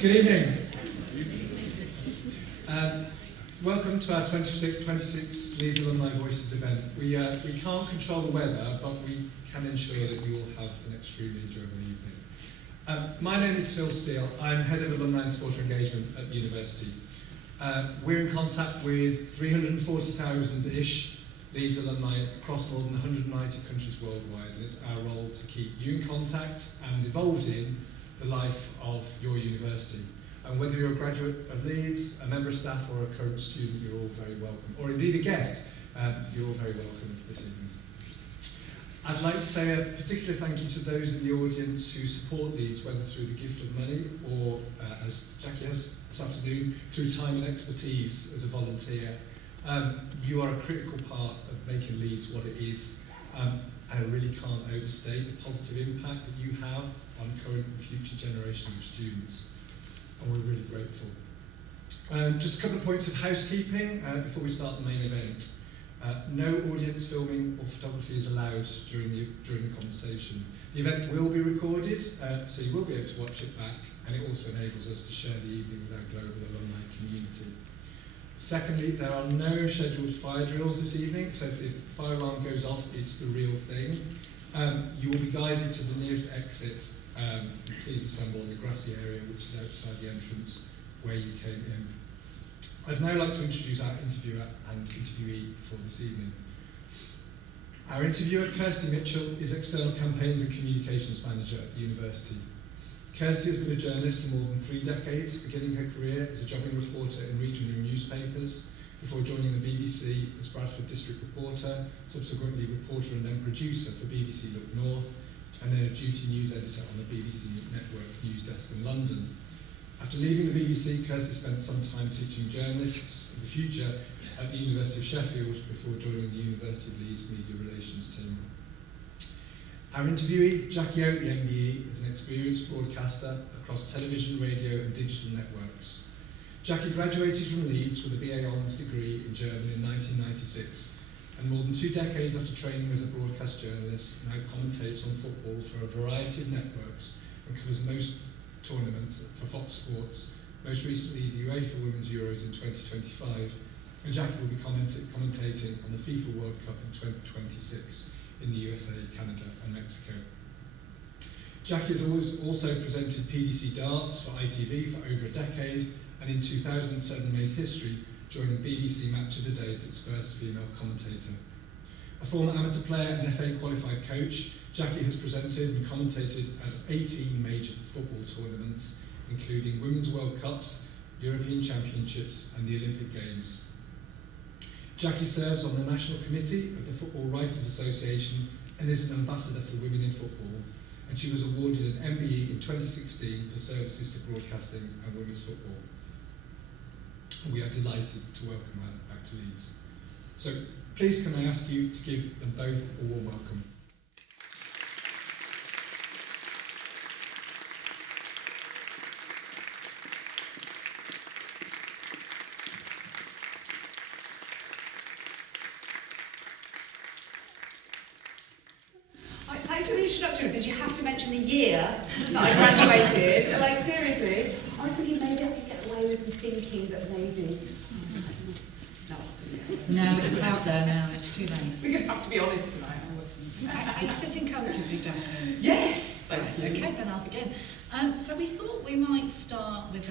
Good evening. Welcome to our 26 Leeds Alumni Voices event. We can't control the weather, but we can ensure that you all have an extremely enjoyable evening. My name is Phil Steele. I'm Head of Alumni and Supporter Engagement at the university. We're in contact with 340,000-ish Leeds alumni across more than 190 countries worldwide, and it's our role to keep you in contact and involved in the life of your university. And whether you're a graduate of Leeds, a member of staff or a current student, you're all very welcome. Or indeed a guest, you're all very welcome this evening. I'd like to say a particular thank you to those in the audience who support Leeds, whether through the gift of money or, as Jacqui has this afternoon, through time and expertise as a volunteer. You are a critical part of making Leeds what it is, and I really can't overstate the positive impact that you have on current and future generations of students, and we're really grateful. Just a couple of points of housekeeping before we start the main event. No audience filming or photography is allowed during the conversation. The event will be recorded, so you will be able to watch it back, and it also enables us to share the evening with our global alumni community. Secondly, there are no scheduled fire drills this evening, so if the fire alarm goes off, it's the real thing. You will be guided to the nearest exit. Please assemble in the grassy area which is outside the entrance where you came in. I'd now like to introduce our interviewer and interviewee for this evening. Our interviewer, Kirsty Mitchell, is External Campaigns and Communications Manager at the university. Kirsty has been a journalist for more than 3 decades, beginning her career as a jobbing reporter in regional newspapers, before joining the BBC as Bradford District Reporter, subsequently reporter and then producer for BBC Look North, and then a duty news editor on the BBC Network News Desk in London. After leaving the BBC, Kirsty spent some time teaching journalists of the future at the University of Sheffield before joining the University of Leeds Media Relations team. Our interviewee, Jacqui Oatley MBE, is an experienced broadcaster across television, radio and digital networks. Jacqui graduated from Leeds with a BA Honours degree in German in 1996, and more than 2 decades after training as a broadcast journalist, now commentates on football for a variety of networks and covers most tournaments for Fox Sports, most recently the UEFA Women's Euros in 2025, and Jacqui will be commentating on the FIFA World Cup in 2026 in the USA, Canada and Mexico. Jacqui has also presented PDC darts for ITV for over a decade, and in 2007 made history joining BBC Match of the Day as its first female commentator. A former amateur player and FA qualified coach, Jacqui has presented and commentated at 18 major football tournaments, including Women's World Cups, European Championships and the Olympic Games. Jacqui serves on the National Committee of the Football Writers Association and is an ambassador for women in football, and she was awarded an MBE in 2016 for services to broadcasting and women's football. We are delighted to welcome her back to Leeds. So please can I ask you to give them both a warm welcome. Thanks for the introduction. Did you have to mention the year that I graduated? Like, seriously? I was thinking maybe I could get away with thinking that maybe... No, it's out there now, it's too late. We're going to have to be honest tonight. Are you sitting comfortably, Jacqui? Yes! Thank you. Okay, then I'll begin. So we thought we might start with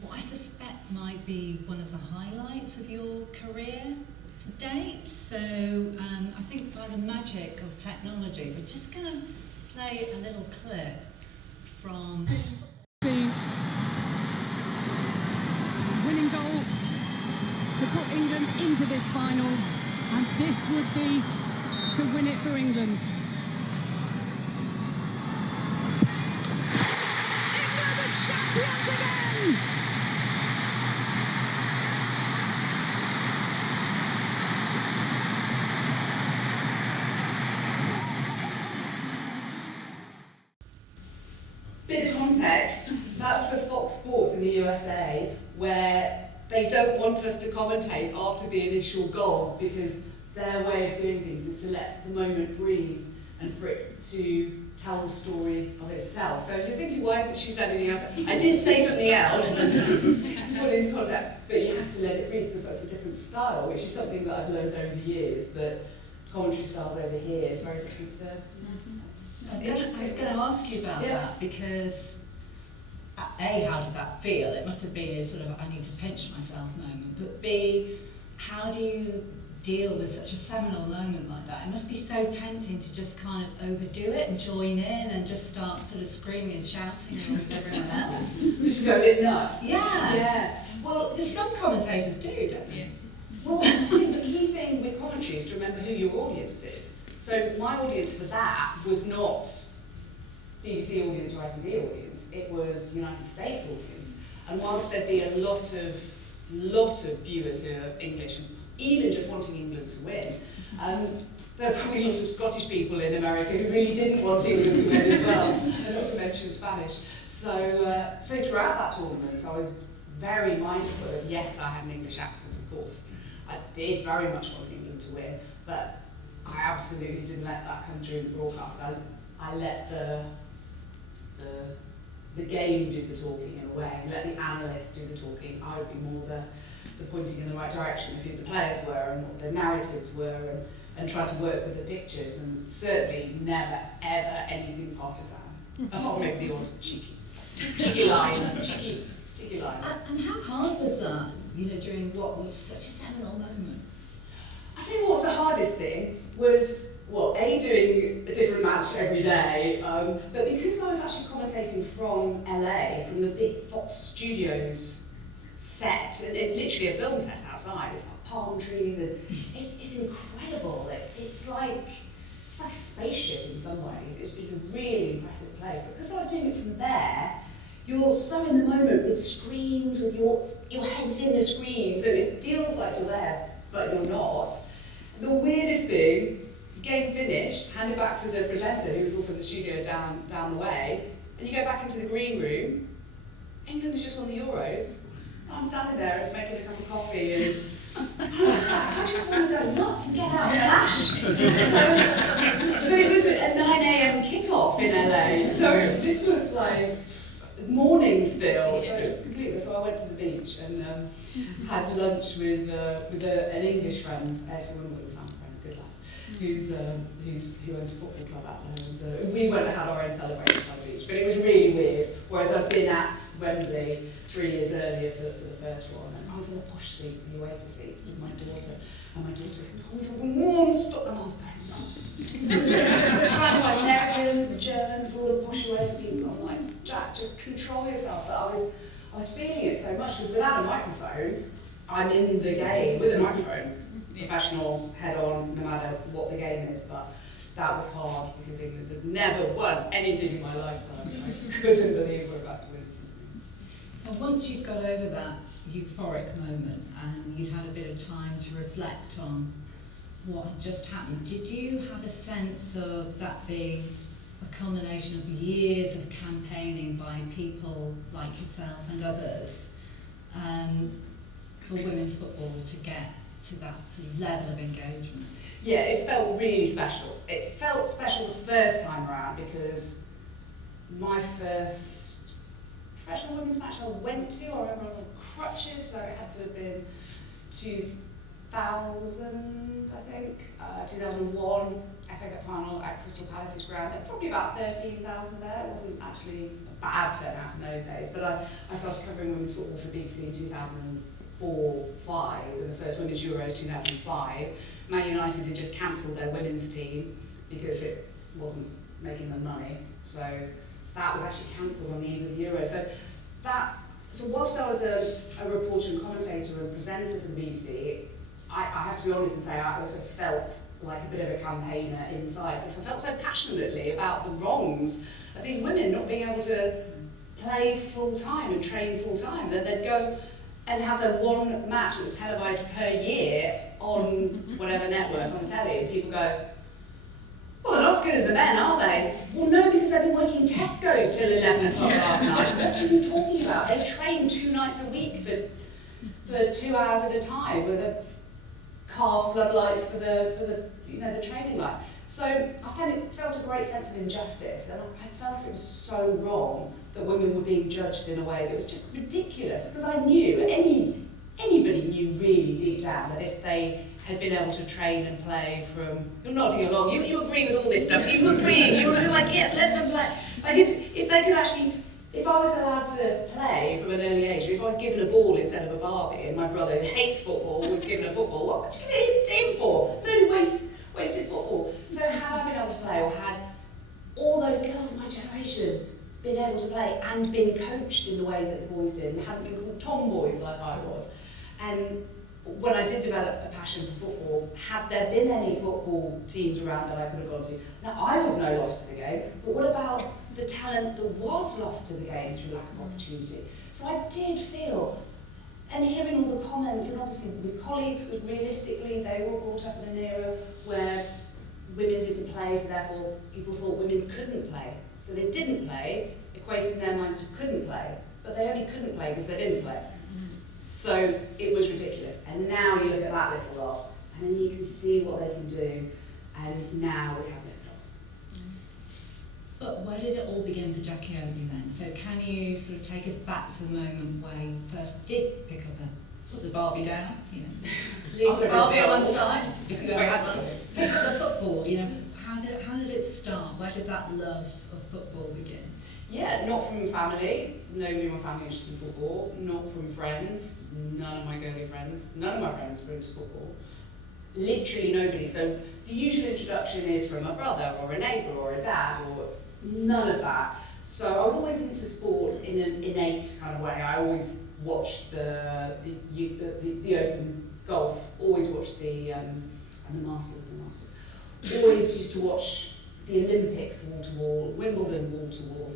what I suspect might be one of the highlights of your career to date. So I think by the magic of technology, we're just going to play a little clip from... Winning goal to put England into this final, and this would be to win it for England. England are champions again! Bit of context, that's for Fox Sports in the USA, where they don't want us to commentate after the initial goal because their way of doing things is to let the moment breathe and for it to tell the story of itself. So if you're thinking, why isn't she saying anything else? I did say something else to put into context, but you have to let it breathe because that's a different style, which is something that I've learned over the years, that commentary styles over here is very different to... I was going to ask you about that, because A, how did that feel? It must have been a sort of I need to pinch myself moment, but B, how do you deal with such a seminal moment like that? It must be so tempting to just kind of overdo it and join in and just start sort of screaming and shouting with everyone else. Just go a bit nuts. Yeah. Yeah. Well, some commentators do, don't you? Well, I think the key thing with commentary is to remember who your audience is. So my audience for that was not BBC audience or ITV audience, it was United States audience. And whilst there'd be a lot of viewers who are English and even just wanting England to win, there are probably lots of Scottish people in America who really didn't want England to win as well, and not to mention Spanish. So throughout that tournament, I was very mindful of, yes, I had an English accent, of course. I did very much want England to win, but I absolutely didn't let that come through in the broadcast. I let the game do the talking in a way, let the analysts do the talking. I would be more the pointing in the right direction of who the players were and what the narratives were, and try to work with the pictures, and certainly never, ever anything partisan. Apart from maybe the odd cheeky line. And how hard was that, during what was such a seminal moment? I tell you what was the hardest thing was, doing a different match every day, but because I was actually commentating from LA, from the big Fox Studios set, and it's literally a film set outside, it's like palm trees, and it's incredible. It's like a spaceship in some ways. It's a really impressive place. But because I was doing it from there, you're so in the moment with screens, with your head's in the screen, so it feels like you're there, but you're not. The weirdest thing, game finished, hand it back to the presenter, who was also in the studio down the way, and you go back into the green room. England has just won the Euros. I'm standing there making a cup of coffee, and I was just like, I just want to go nuts and get out and clash. But it was a 9 a.m. kickoff in LA, so this was like morning still, so it was completely. So I went to the beach and had lunch with an English friend, actually one of my friend, good lad, who owns a football club out there, and we went and had our own celebration by the beach. But it was really weird. Whereas I'd been at Wembley 3 years earlier for the first one, and I was in the posh seats, the UEFA seats, with my daughter, and my daughter said, "Oh, stop," and I was going nuts. Trying like Americans and Germans, all the posh UEFA people. I'm like, Jack, just control yourself. But I was feeling it so much, because without a microphone, I'm in the game with a microphone, professional, head on, no matter what the game is. But that was hard because England had never won anything in my lifetime. I couldn't believe we're about to win something. So once you'd got over that euphoric moment and you'd had a bit of time to reflect on what had just happened, did you have a sense of that being a culmination of years of campaigning by people like yourself and others for women's football to get to that sort of level of engagement? Yeah, it felt really special. It felt special the first time around because my first professional women's match I went to, I remember I was on crutches, so it had to have been 2000, I think, 2001, FA Cup final at Crystal Palace's ground. There were probably about 13,000 there. It wasn't actually a bad turnout in those days, but I started covering women's football for BBC in 2004-05, and the first Women's Euros 2005. Man United had just cancelled their women's team because it wasn't making them money, so that was actually cancelled on the eve of the Euro. So whilst I was a reporter and commentator and presenter for the BBC, I have to be honest and say I also felt like a bit of a campaigner inside, because I felt so passionately about the wrongs of these women not being able to play full time and train full time. That they'd go and have their one match that's televised per year on whatever network on the telly, and people go, "Well, they're not as good as the men, are they?" Well, no, because they've been working Tesco's till 11 o'clock last night. What are you talking about? They train 2 nights a week for 2 hours at a time with a car floodlights for the training lights. So I felt a great sense of injustice, and I felt it was so wrong that women were being judged in a way that was just ridiculous, because I knew, anybody knew really deep down that if they had been able to train and play from, you're nodding along, you agree with all this stuff, you were like, yes, let them play. Like if they could actually, if I was allowed to play from an early age, or if I was given a ball instead of a Barbie, and my brother who hates football was given a football, what would you give him for? Don't wasted football. So had I been able to play, or had all those girls of my generation been able to play and been coached in the way that the boys did, and hadn't been called tomboys like I was, and when I did develop a passion for football, had there been any football teams around that I could have gone to? Now, I was no loss to the game, but what about the talent that was lost to the game through lack of opportunity? So I did feel, and hearing all the comments, and obviously with colleagues, because realistically they were brought up in an era where women didn't play, so therefore people thought women couldn't play. So they didn't play, equating their minds to couldn't play, but they only couldn't play because they didn't play. So it was ridiculous. And now you look at that little lot, and then you can see what they can do, and now we have liftoff. But where did it all begin for Jacqui Oatley then? So can you sort of take us back to the moment where you first did put the Barbie down, leave the Barbie on one side, pick up the football, how did it start? Where did that love of football begin? Yeah, not from family. Nobody in my family is interested in football. Not from friends. None of my girly friends. None of my friends were into football. Literally nobody. So the usual introduction is from a brother or a neighbour or a dad, or none of that. So I was always into sport in an innate kind of way. I always watched the Open golf. Always watched the Masters. Always used to watch the Olympics wall to wall, Wimbledon wall to wall.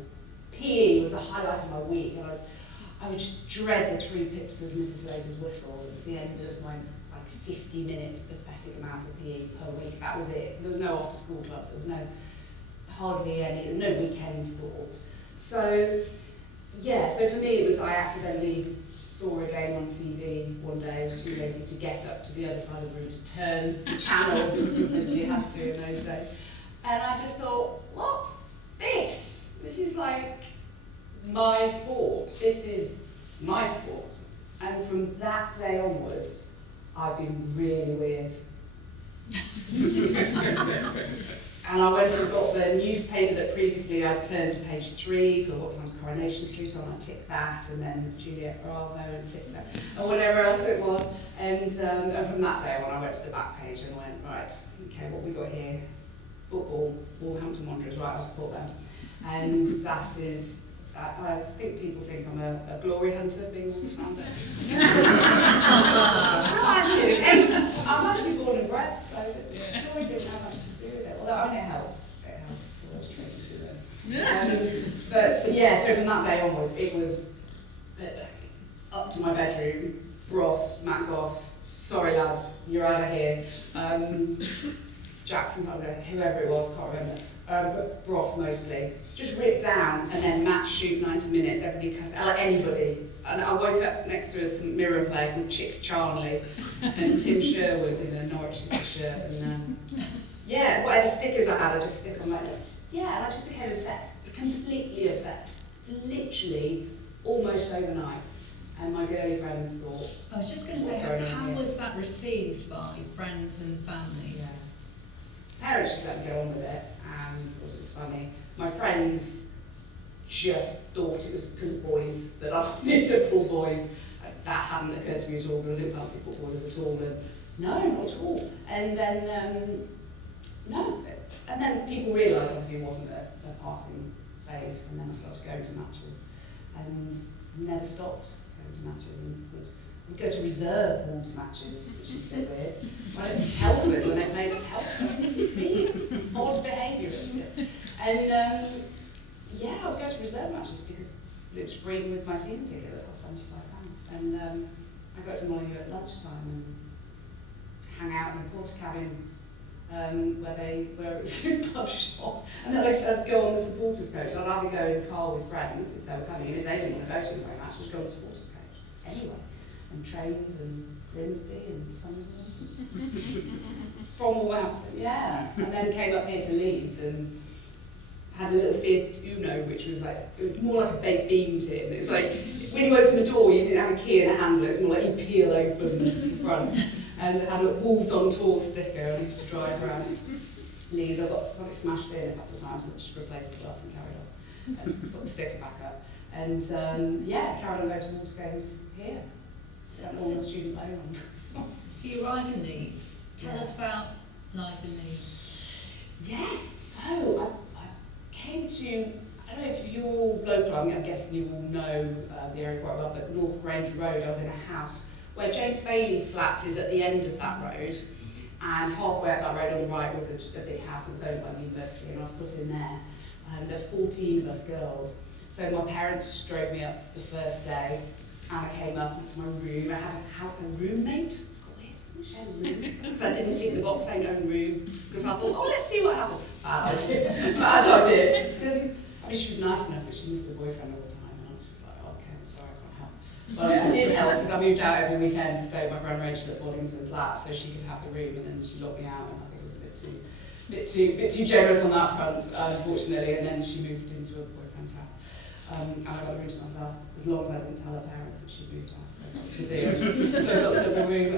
PE was the highlight of my week, and I would just dread the 3 pips of Mrs. Slater's whistle. It was the end of my 50-minute pathetic amount of PE per week. That was it. There was no after-school clubs. There was hardly any. There was no weekend sports. So so for me it was, I accidentally saw a game on TV one day. I was too lazy to get up to the other side of the room to turn the channel as you had to in those days. And I just thought, what's this? This is like my sport. This is my sport. And from that day onwards, I've been really weird. And I went and got the newspaper that previously I'd turned to page 3 for what time's Coronation Street on, I ticked that, and then Juliet Bravo and ticked that, and whatever else it was. And from that day on, I went to the back page and went, right, okay, what we got here? Football, Wolverhampton Wanderers, right, I'll support them. And that is, I think people think I'm a glory hunter, being a Wolves fan. It's not actually the case. I'm actually born and bred, so glory didn't have much to do with it. Although I mean, it helps. It helps for us to take you through there. So from that day onwards, it was up to my bedroom. Ross, Matt Goss, sorry lads, you're out of here. Jackson, whoever it was, can't remember. But Ross mostly. Just ripped down, and then match shoot 90 minutes, everybody cut out, like anybody. And I woke up next to a St Mirren player called Chick Charnley, and Tim Sherwood in a Norwich shirt, and whatever stickers I had, I just stick on my nose. Yeah, and I just became obsessed, completely obsessed. Literally, almost overnight. And my girly friends thought, I was just going to say, how was that received by friends and family? Yeah. Parents just let me go on with it, and thought it was funny. My friends just thought it was because of boys that I wanted to pull boys. That hadn't occurred to me at all, because I didn't fancy footballers at all. And no, not at all. And then, And then people realised obviously it wasn't a passing phase, and then I started going to matches. And never stopped going to matches, and would go to reserve Wolves matches, which is a bit weird. I went to Telford when they played at Telford. This is really odd behaviour, isn't it? And I would go to reserve matches because it was free with my season ticket that cost £75. And I'd go to Molyneux at lunchtime and hang out in the porter cabin where it was a club shop. And then I'd go on the supporters coach. I'd either go in the car with friends if they were coming, and if they didn't want to go to the match, I'd go on the supporters coach anyway. And trains and Grimsby and Sunderland. From Wolverhampton, yeah. And then came up here to Leeds and had a little Fiat Uno, which was like, it was more like a baked bean tin. It's like, when you open the door, you didn't have a key and a handle, it was more like you peel open the front. And it had a Wolves on Tour sticker, and I used to drive around Leeds. I got it smashed in a couple of times, and just replaced the glass and carried on. And put the sticker back up. And yeah, carried on going to Wolves games here. Spent all the student loan on. So you arrive in Leeds. Tell us about life in Leeds. Yes, so I came to, I don't know if you're all local, I'm guessing you all know the area quite well, but North Grange Road, I was in a house where James Bailey Flats is at the end of that road, and halfway up that road on the right was a big house that was owned by the university, and I was put in there. There were 14 of us girls. So my parents drove me up the first day, and I came up into my room. I had a roommate. Share rooms, because I didn't tick the box saying own room, because I thought, oh, let's see what happens. Bad idea. So, I mean, she was nice enough, but she missed her boyfriend all the time, and I was just like, oh, okay, I'm sorry, I can't help. But I did help, because I moved out every weekend to stay with my friend Rachel at Boddington Flat, so she could have the room, and then she locked me out, and I think it was a bit too generous on that front, unfortunately, and then she moved into a boyfriend's house. And I got the room to myself, as long as I didn't tell her parents that she'd moved out, so that was the deal. So I got the double room.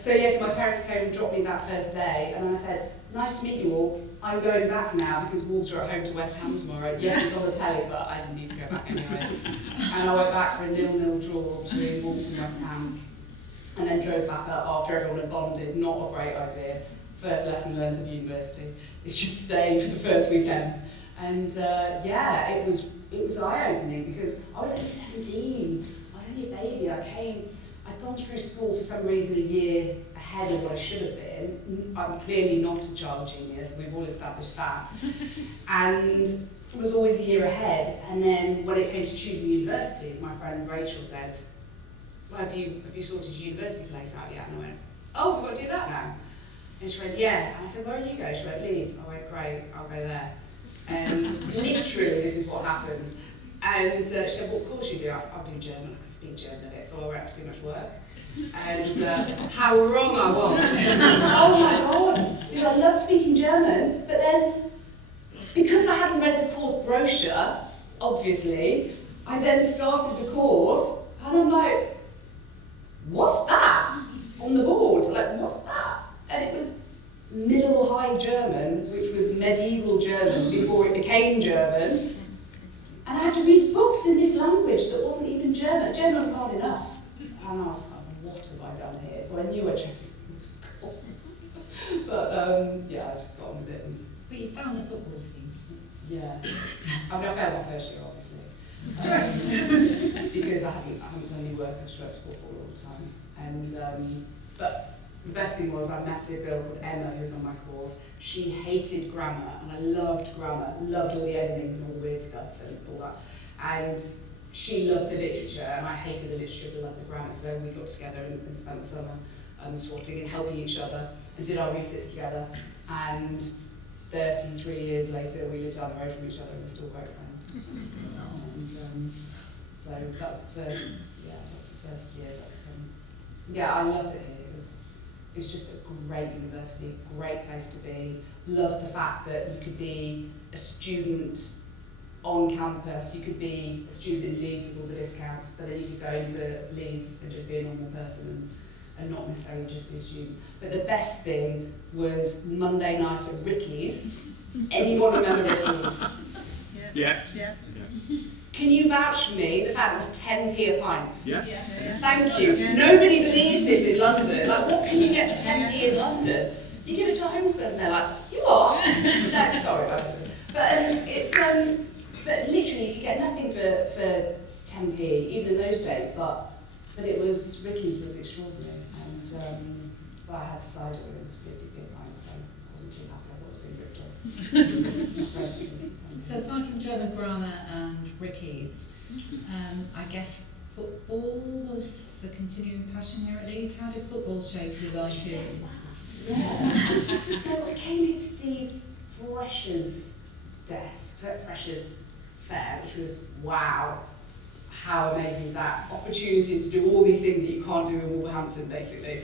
So yes, my parents came and dropped me that first day, and then I said, nice to meet you all, I'm going back now because Wolves are at home to West Ham tomorrow. Yes, it's on the telly, but I didn't need to go back anyway. And I went back for a 0-0 draw between Wolves and West Ham, and then drove back up after everyone had bonded. Not a great idea. First lesson learned at university is just stay for the first weekend. And yeah, it was eye-opening because I was only 17. I was only a baby. I'd gone through school for some reason a year ahead of what I should have been. I'm clearly not a child genius. We've all established that. And it was always a year ahead. And then when it came to choosing universities, my friend Rachel said, well, have you sorted your university place out yet? And I went, oh, we've got to do that now. And she went, yeah. And I said, where are you going? She went, Leeds. I went, great, I'll go there. And literally, this is what happened. And she said, well, of course you do. I said, I'll do German, I can speak German a bit, so I won't have to do much work. And how wrong I was. Oh my God, because I love speaking German, but then, because I hadn't read the course brochure, obviously, I then started the course, and I'm like, what's that on the board? Like, what's that? And it was Middle High German, which was medieval German before it became German. And I had to read books in this language that wasn't even German. German was hard enough. And I was like, what have I done here? So I knew I chose the course. But yeah, I just got on with it. But you found a football team. Yeah. I mean, I failed my first year, obviously. Because I haven't done any work, I just worked football all the time. And but the best thing was I met a girl called Emma who was on my course. She hated grammar, and I loved grammar, loved all the endings and all the weird stuff and all that. And she loved the literature, and I hated the literature but loved the grammar. So we got together and spent the summer swatting and helping each other and did our resits together. And 33 years later, we lived down the road from each other and we're still great friends. And so that's the first year. But yeah, I loved it here. It was just a great university, great place to be. Loved the fact that you could be a student on campus, you could be a student in Leeds with all the discounts, but then you could go into Leeds and just be a normal person and not necessarily just be a student. But the best thing was Monday night at Ricky's. Anyone remember Ricky's? Yeah. Can you vouch for me the fact it was 10p a pint? Yeah. Thank you. Yeah. Nobody believes this in London. Like, what can you get for 10p in London? You give it to a homeless person, they're like, you are? No, sorry, but it's but literally you could get nothing for 10p even in those days. But it was Ricky's was extraordinary, and but I had cider and it was 50p a pint, so I wasn't too happy. I thought it was being ripped off. So aside from German grammar and Ricky's, I guess football was a continuing passion here at Leeds. How did football shape your life here? Yeah. So I came into the freshers desk, freshers fair, which was wow. how amazing is that? Opportunities to do all these things that you can't do in Wolverhampton, basically,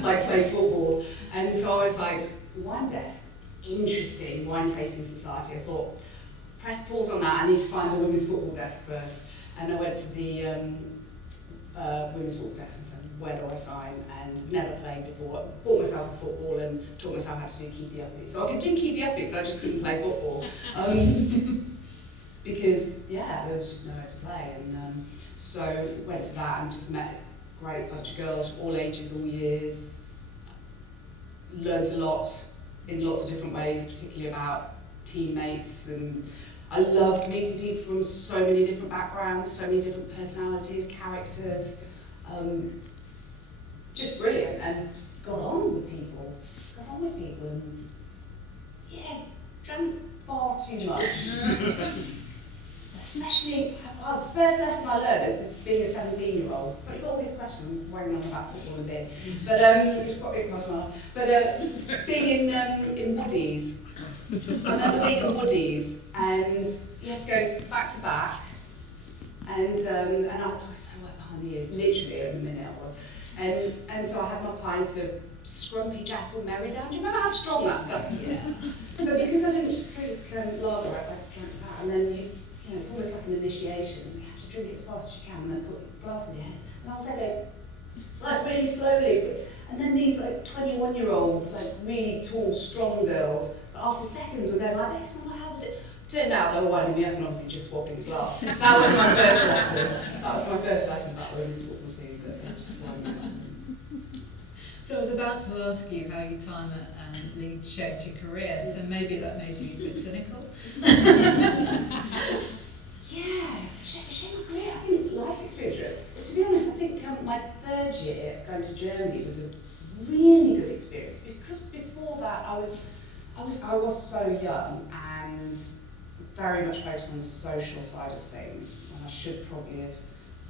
like play football. And so I was like, wine desk, interesting, wine tasting society. I thought, press pause on that, I need to find the women's football desk first. And I went to the women's football desk and said, where do I sign? And never played before. Bought myself a football and taught myself how to do keepy-uppy. So I could do keepy-uppy, I just couldn't play football. Because, yeah, there was just nowhere to play. And so went to that and just met a great bunch of girls, all ages, all years. Learned a lot in lots of different ways, particularly about teammates. And I loved meeting people from so many different backgrounds, so many different personalities, characters. Just brilliant, and got on with people, and yeah, drank far too much. Especially, the first lesson I learned is being a 17-year-old. So you've got all these questions weighing on about football and beer, but it's got big question. But being in Woodies, I remember being in Woodies, and you have to go back to back, and I was so wet behind the ears, literally every minute I was. And so I had my pint of Scrumpy Jack or Merrydown. Do you remember how strong that stuff is? Yeah. So because I didn't drink lager, I drank that, and then you know, it's almost like an initiation. You have to drink it as fast as you can, and then put a glass in your head. And I was like really slowly, and then these like 21-year-old, like really tall, strong girls, but after seconds were going like this. And I'm like, how did it? Turned out they were winding me up and obviously just swapping the glass. That was my first lesson. That was my first lesson about women's football team. So I was about to ask you how your time at Leeds shaped your career, so maybe that made you a bit cynical. Yeah, shaped my career. I think life experience. But to be honest, I think my third year going to Germany was a really good experience, because before that I was so young and very much focused on the social side of things, and I should probably have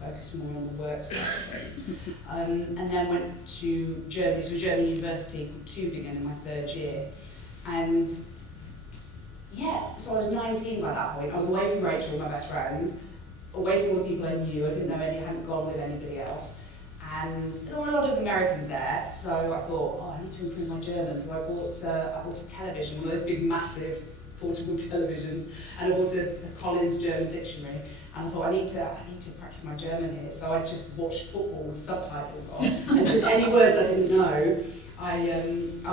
focused more on the work side of things. And then went to Germany, to a German university called Tübingen in my third year. And yeah, so I was 19 by that point. I was away from Rachel, my best friend, away from all the people I knew. I didn't know any, I hadn't gone with anybody else. And there were a lot of Americans there, so I thought, oh, I need to improve my German. So I bought a television, one of those big, massive portable televisions, and I bought a Collins German dictionary. And I thought, I need to practice my German here. So I just watched football with subtitles on, and just any words I didn't know, I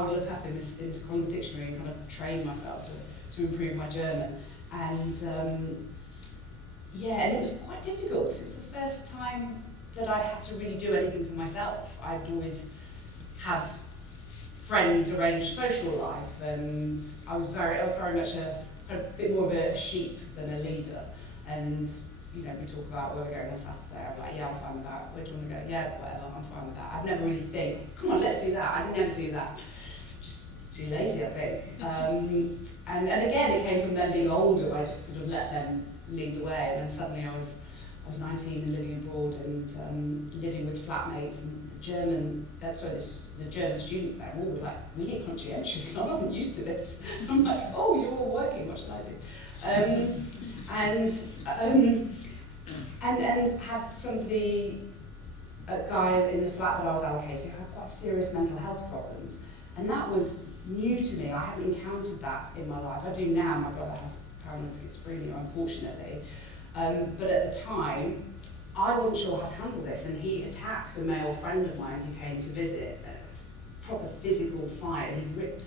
would look up in this Collins dictionary and kind of train myself to improve my German. And yeah, and it was quite difficult, because it was the first time that I had to really do anything for myself. I'd always had friends arrange social life, and I was very much a bit more of a sheep than a leader. And you know, we talk about where we're going on Saturday. I'm like, yeah, I'm fine with that. Where do you want to go? Yeah, whatever, I'm fine with that. I'd never really think, come on, let's do that. I'd never do that. Just too lazy, I think. And again, it came from them being older. I just sort of let them lead the way. And then suddenly I was 19 and living abroad, and living with flatmates, and the German students there all were like really conscientious. I wasn't used to this. I'm like, oh, you're all working, what should I do? And had somebody, a guy in the flat that I was allocated, had quite serious mental health problems, and that was new to me. I hadn't encountered that in my life. I do now. My brother has paranoid schizophrenia, unfortunately, but at the time I wasn't sure how to handle this, and he attacked a male friend of mine who came to visit, a proper physical fight, and he ripped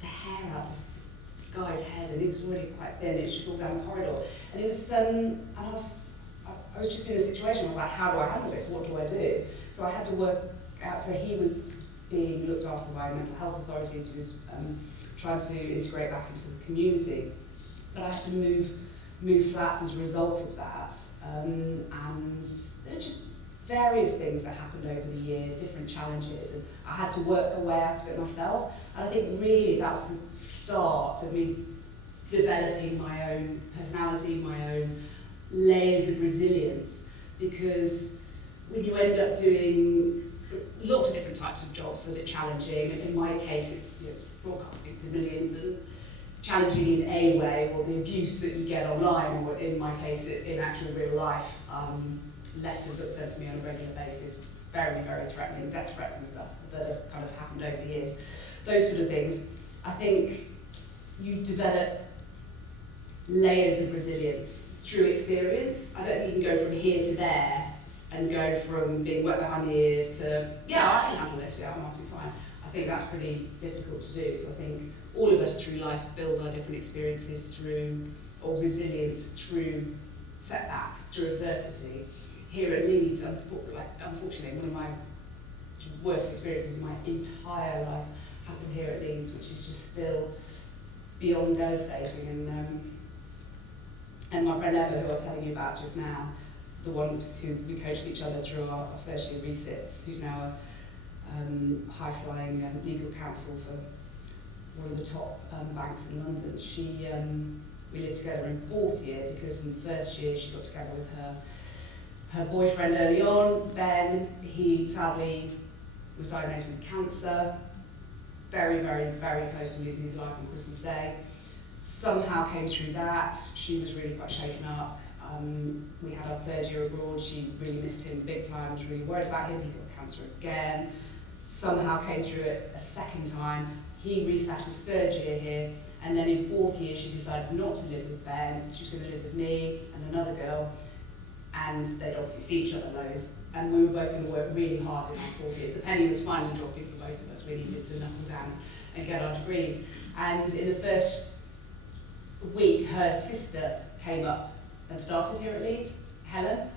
the hair out of this guy's head, and he was already quite thin. It was just all down the corridor, and it was and I was just in a situation. I was like, how do I handle this? What do I do? So I had to work out. So he was being looked after by mental health authorities. He was trying to integrate back into the community, but I had to move flats as a result of that. And there were just various things that happened over the year, different challenges, and I had to work a way out of it myself. And I think really that was the start of me developing my own personality, my own layers of resilience, because when you end up doing lots of different types of jobs that are challenging, in my case it's broadcasting to millions and challenging in a way, or the abuse that you get online, or in my case, in actual real life, letters that were sent to me on a regular basis, very, very threatening, death threats and stuff that have kind of happened over the years. Those sort of things. I think you develop layers of resilience through experience. I don't think you can go from here to there and go from being wet behind the ears to, yeah, I can handle this, yeah, I'm absolutely fine. I think that's pretty difficult to do. So I think all of us through life build our different experiences through, or resilience through setbacks, through adversity. Here at Leeds, unfortunately, one of my worst experiences in my entire life happened here at Leeds, which is just still beyond devastating. And my friend Emma, who I was telling you about just now, the one who we coached each other through our first year resits, who's now a high-flying legal counsel for one of the top banks in London. We lived together in fourth year because in the first year she got together with her boyfriend early on, Ben. He sadly was diagnosed with cancer, very, very, very close to losing his life on Christmas Day. Somehow came through that. She was really quite shaken up. We had our third year abroad. She really missed him big time, was really worried about him. He got cancer again. Somehow came through it a second time. He resat his third year here, and then in fourth year she decided not to live with Ben. She was going to live with me and another girl, and they'd obviously see each other loads, and we were both going to work really hard in that fourth year. The penny was finally dropping for both of us. We needed to knuckle down and get our degrees. And in the first week, her sister came up and started here at Leeds, Helen,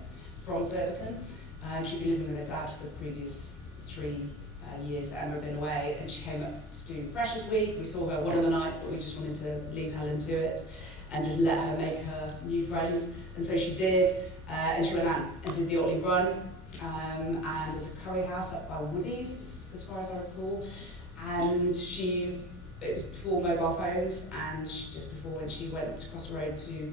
from Surbiton. She'd been living with her dad for the previous 3 years that Emma had been away, and she came up to do Freshers Week. We saw her one of the nights, but we just wanted to leave Helen to it and just let her make her new friends. And so she did, and she went out and did the Otley Run, and there was a curry house up by Woodies, as far as I recall. And it was before mobile phones, and just before when she went across the road to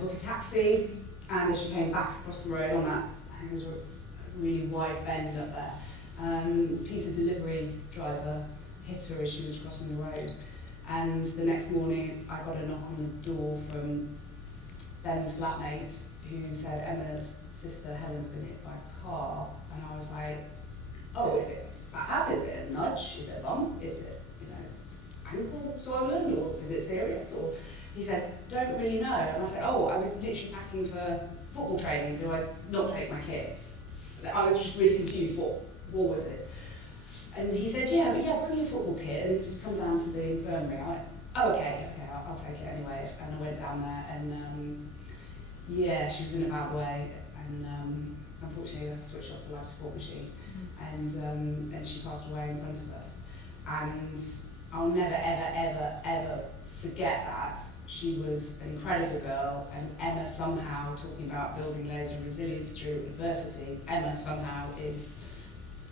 book a taxi, and as she came back across the road on that, I think there was a really wide bend up there, pizza delivery driver hit her as she was crossing the road. And the next morning I got a knock on the door from Ben's flatmate, who said Emma's sister Helen's been hit by a car. And I was like, oh, is it bad? Is it a nudge? Is it a bump? Is it, ankle swollen, or is it serious? Or he said, don't really know. And I said, oh, I was literally packing for football training. Do I not take my kids? I was just really confused. What was it? And he said, yeah, bring your football kit and just come down to the infirmary. I went, oh, okay, I'll take it anyway. And I went down there, and she was in a bad way, and unfortunately I switched off the life support machine, and she passed away in front of us. And I'll never, ever, ever forget that. She was an incredible girl, and Emma somehow, talking about building layers of resilience through adversity, Emma somehow is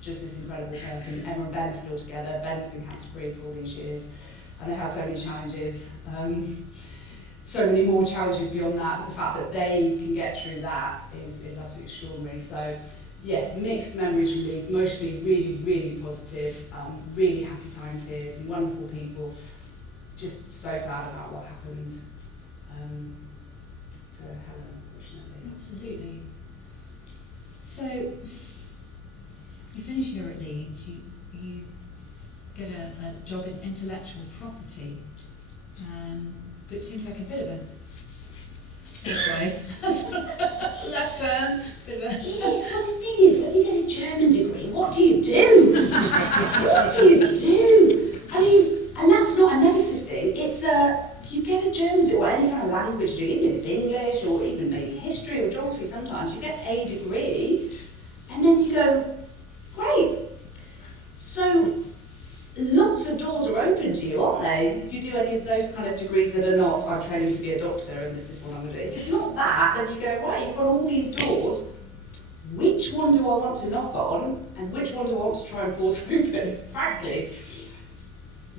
just this incredible person. Emma and Ben are still together. Ben's been cancer-free for all these years, and they've had so many challenges, so many more challenges beyond that, but the fact that they can get through that is absolutely extraordinary. So yes, mixed memories from Leeds, mostly really, really positive, really happy times here, some wonderful people, just so sad about what happened to Helen, unfortunately. Absolutely. So, you finish here at Leeds, you get a job in intellectual property, which seems like a bit of a segue. Left turn, bit of a... Yes, well the thing is, when you get a German degree, what do you do? What do you do? I mean, and that's not a negative thing, it's you get a German degree, or any kind of language degree, even if it's English, or even maybe history or geography sometimes, you get a degree, and then you go, great. So, lots of doors are open to you, aren't they? If you do any of those kind of degrees that are not, I'm training to be a doctor and this is what I'm going to do. If it's not that, then you go, right, you've got all these doors. Which one do I want to knock on, and which one do I want to try and force open? Frankly,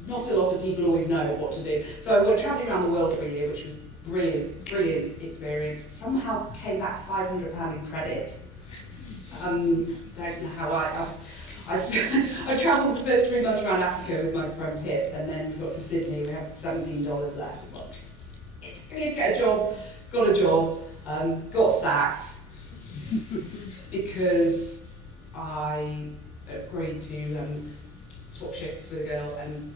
not a lot of people always know what to do. So I went travelling around the world for a year, which was brilliant, brilliant experience. Somehow came back £500 in credit. Don't know how I travelled the first 3 months around Africa with my friend Pip, and then got to Sydney. We had $17 left. Well, I need to get a job. Got a job. Got sacked because I agreed to swap shifts with a girl and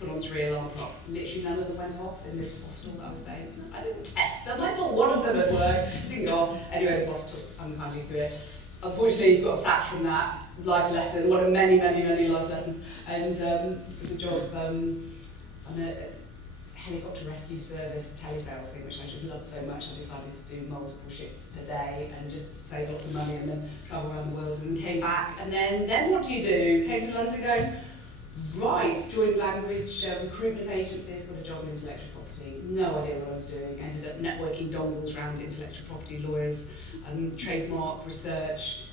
put on 3 alarm clocks. Literally none of them went off in this hostel that I was staying in. I didn't test them. I thought one of them would work. Didn't go off. Anyway, the boss took unkindly to it. Unfortunately, got sacked from that life lesson, one of many, many, many life lessons. And the job on a helicopter rescue service telesales thing, which I just loved so much, I decided to do multiple shifts per day and just save lots of money and then travel around the world, and came back. And then what do? Came to London going, right, joined language recruitment agencies, got a job in intellectual property, no idea what I was doing, ended up networking dongles around intellectual property lawyers, trademark research,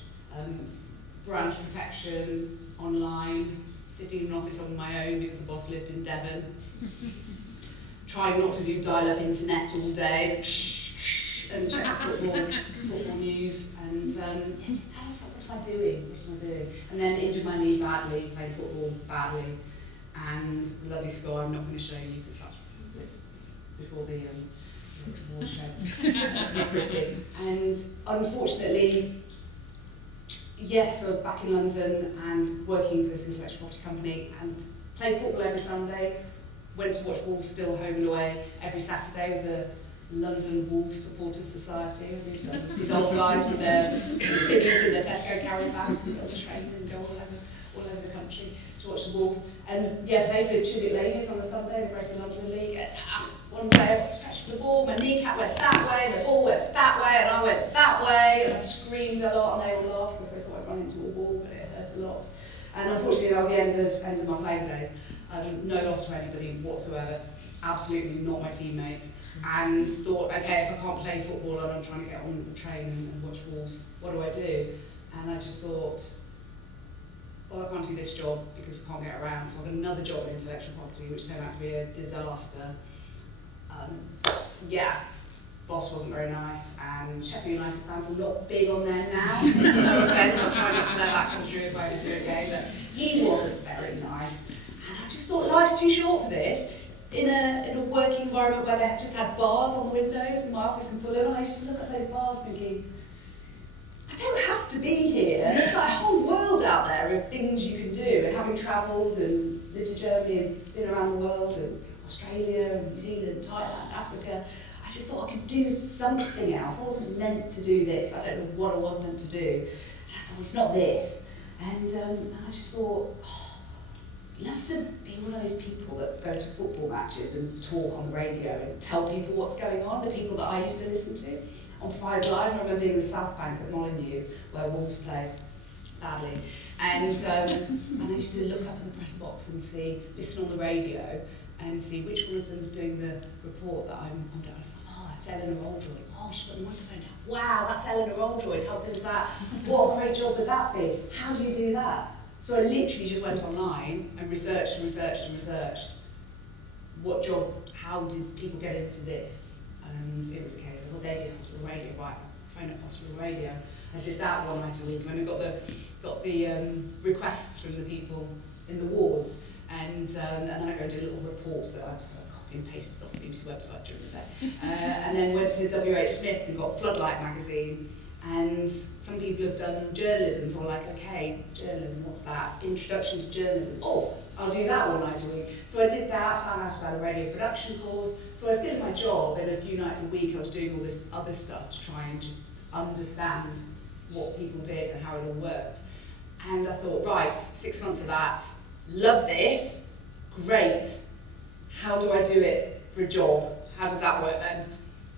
brand protection, online, sitting in an office on my own because the boss lived in Devon, trying not to do dial-up internet all day, and check football news, and I was like, what am I doing? And then injured my knee badly, played football badly, and lovely score I'm not going to show you because it's before the award show. It's not pretty. And unfortunately, yes, I was back in London and working for this intellectual property company and played football every Sunday, went to watch Wolves still home and away every Saturday with the London Wolves Supporters Society, these old guys with their tippies and their Tesco carry bags, we got to train and go all over the country to watch the Wolves. And yeah, played for Chiswick Ladies on the Sunday, the Greater London League. And one day I got stretched for the ball, my kneecap went that way, the ball went that way, and I went that way, and I screamed a lot, and they all laughed because they thought I'd run into a wall, but it hurt a lot. And unfortunately, that was the end of my playing days. No loss to anybody whatsoever. Absolutely not my teammates. And thought, okay, if I can't play football and I'm trying to get on the train and watch Wolves, what do I do? And I just thought, well, I can't do this job because I can't get around. So I got another job in intellectual property, which turned out to be a disaster. Boss wasn't very nice, and Sheffield United fans are not big on there now. No offence, I'll try not to let that come through if I ever do it again, but he wasn't very nice. And I just thought, life's too short for this. In a working environment where they just had bars on the windows in my office in Fulham, and I used to look at those bars thinking, I don't have to be here. There's like a whole world out there of things you can do. And having travelled and lived in Germany and been around the world, and Australia and New Zealand, Thailand, Africa, I just thought I could do something else. I wasn't meant to do this. I don't know what I was meant to do. And I thought, it's not this. And I just thought, I'd love to be one of those people that go to football matches and talk on the radio and tell people what's going on, the people that I used to listen to. On 5 Live, I remember being in the South Bank at Molineux, where Wolves play badly. And I used to look up in the press box and listen on the radio and see which one of them was doing the report that I'm doing. I was like, oh, that's Eleanor Oldroyd. Oh, she's got the microphone down. Wow, that's Eleanor Oldroyd. How good is that? What a great job would that be? How do you do that? So I literally just went online and researched what job, how did people get into this? And it was a case of, well, they did hospital radio, right, phone up hospital radio. I did that one night a week, and I got the requests from the people in the wards, and then I go and do little reports that I sort of copy and pasted off the BBC website during the day. And then went to WH Smith and got Floodlight magazine. And some people have done journalism, so I'm like, okay, journalism, what's that? Introduction to journalism. Oh, I'll do that one night a week. So I did that, found out about a radio production course. So I was still in my job, and a few nights a week I was doing all this other stuff to try and just understand what people did and how it all worked. And I thought, right, 6 months of that, love this, great. How do I do it for a job? How does that work then?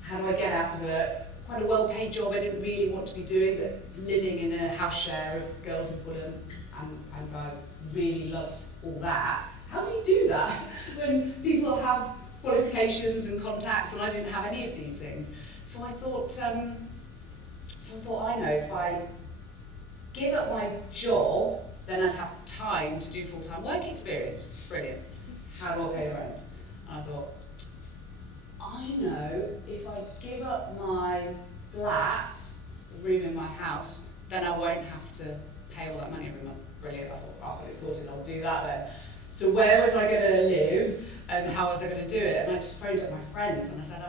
How do I get out of it? Quite a well-paid job I didn't really want to be doing, but living in a house share of girls in Fulham and guys, really loved all that. How do you do that when people have qualifications and contacts and I didn't have any of these things? So I thought, I know, if I give up my job, then I'd have time to do full-time work experience. Brilliant. How do I pay the rent? And I thought, I know if I give up my flat, the room in my house, then I won't have to pay all that money every month. brilliant. I thought, I'll get it sorted, I'll do that then. So where was I going to live and how was I going to do it? And I just phoned up my friends and I said,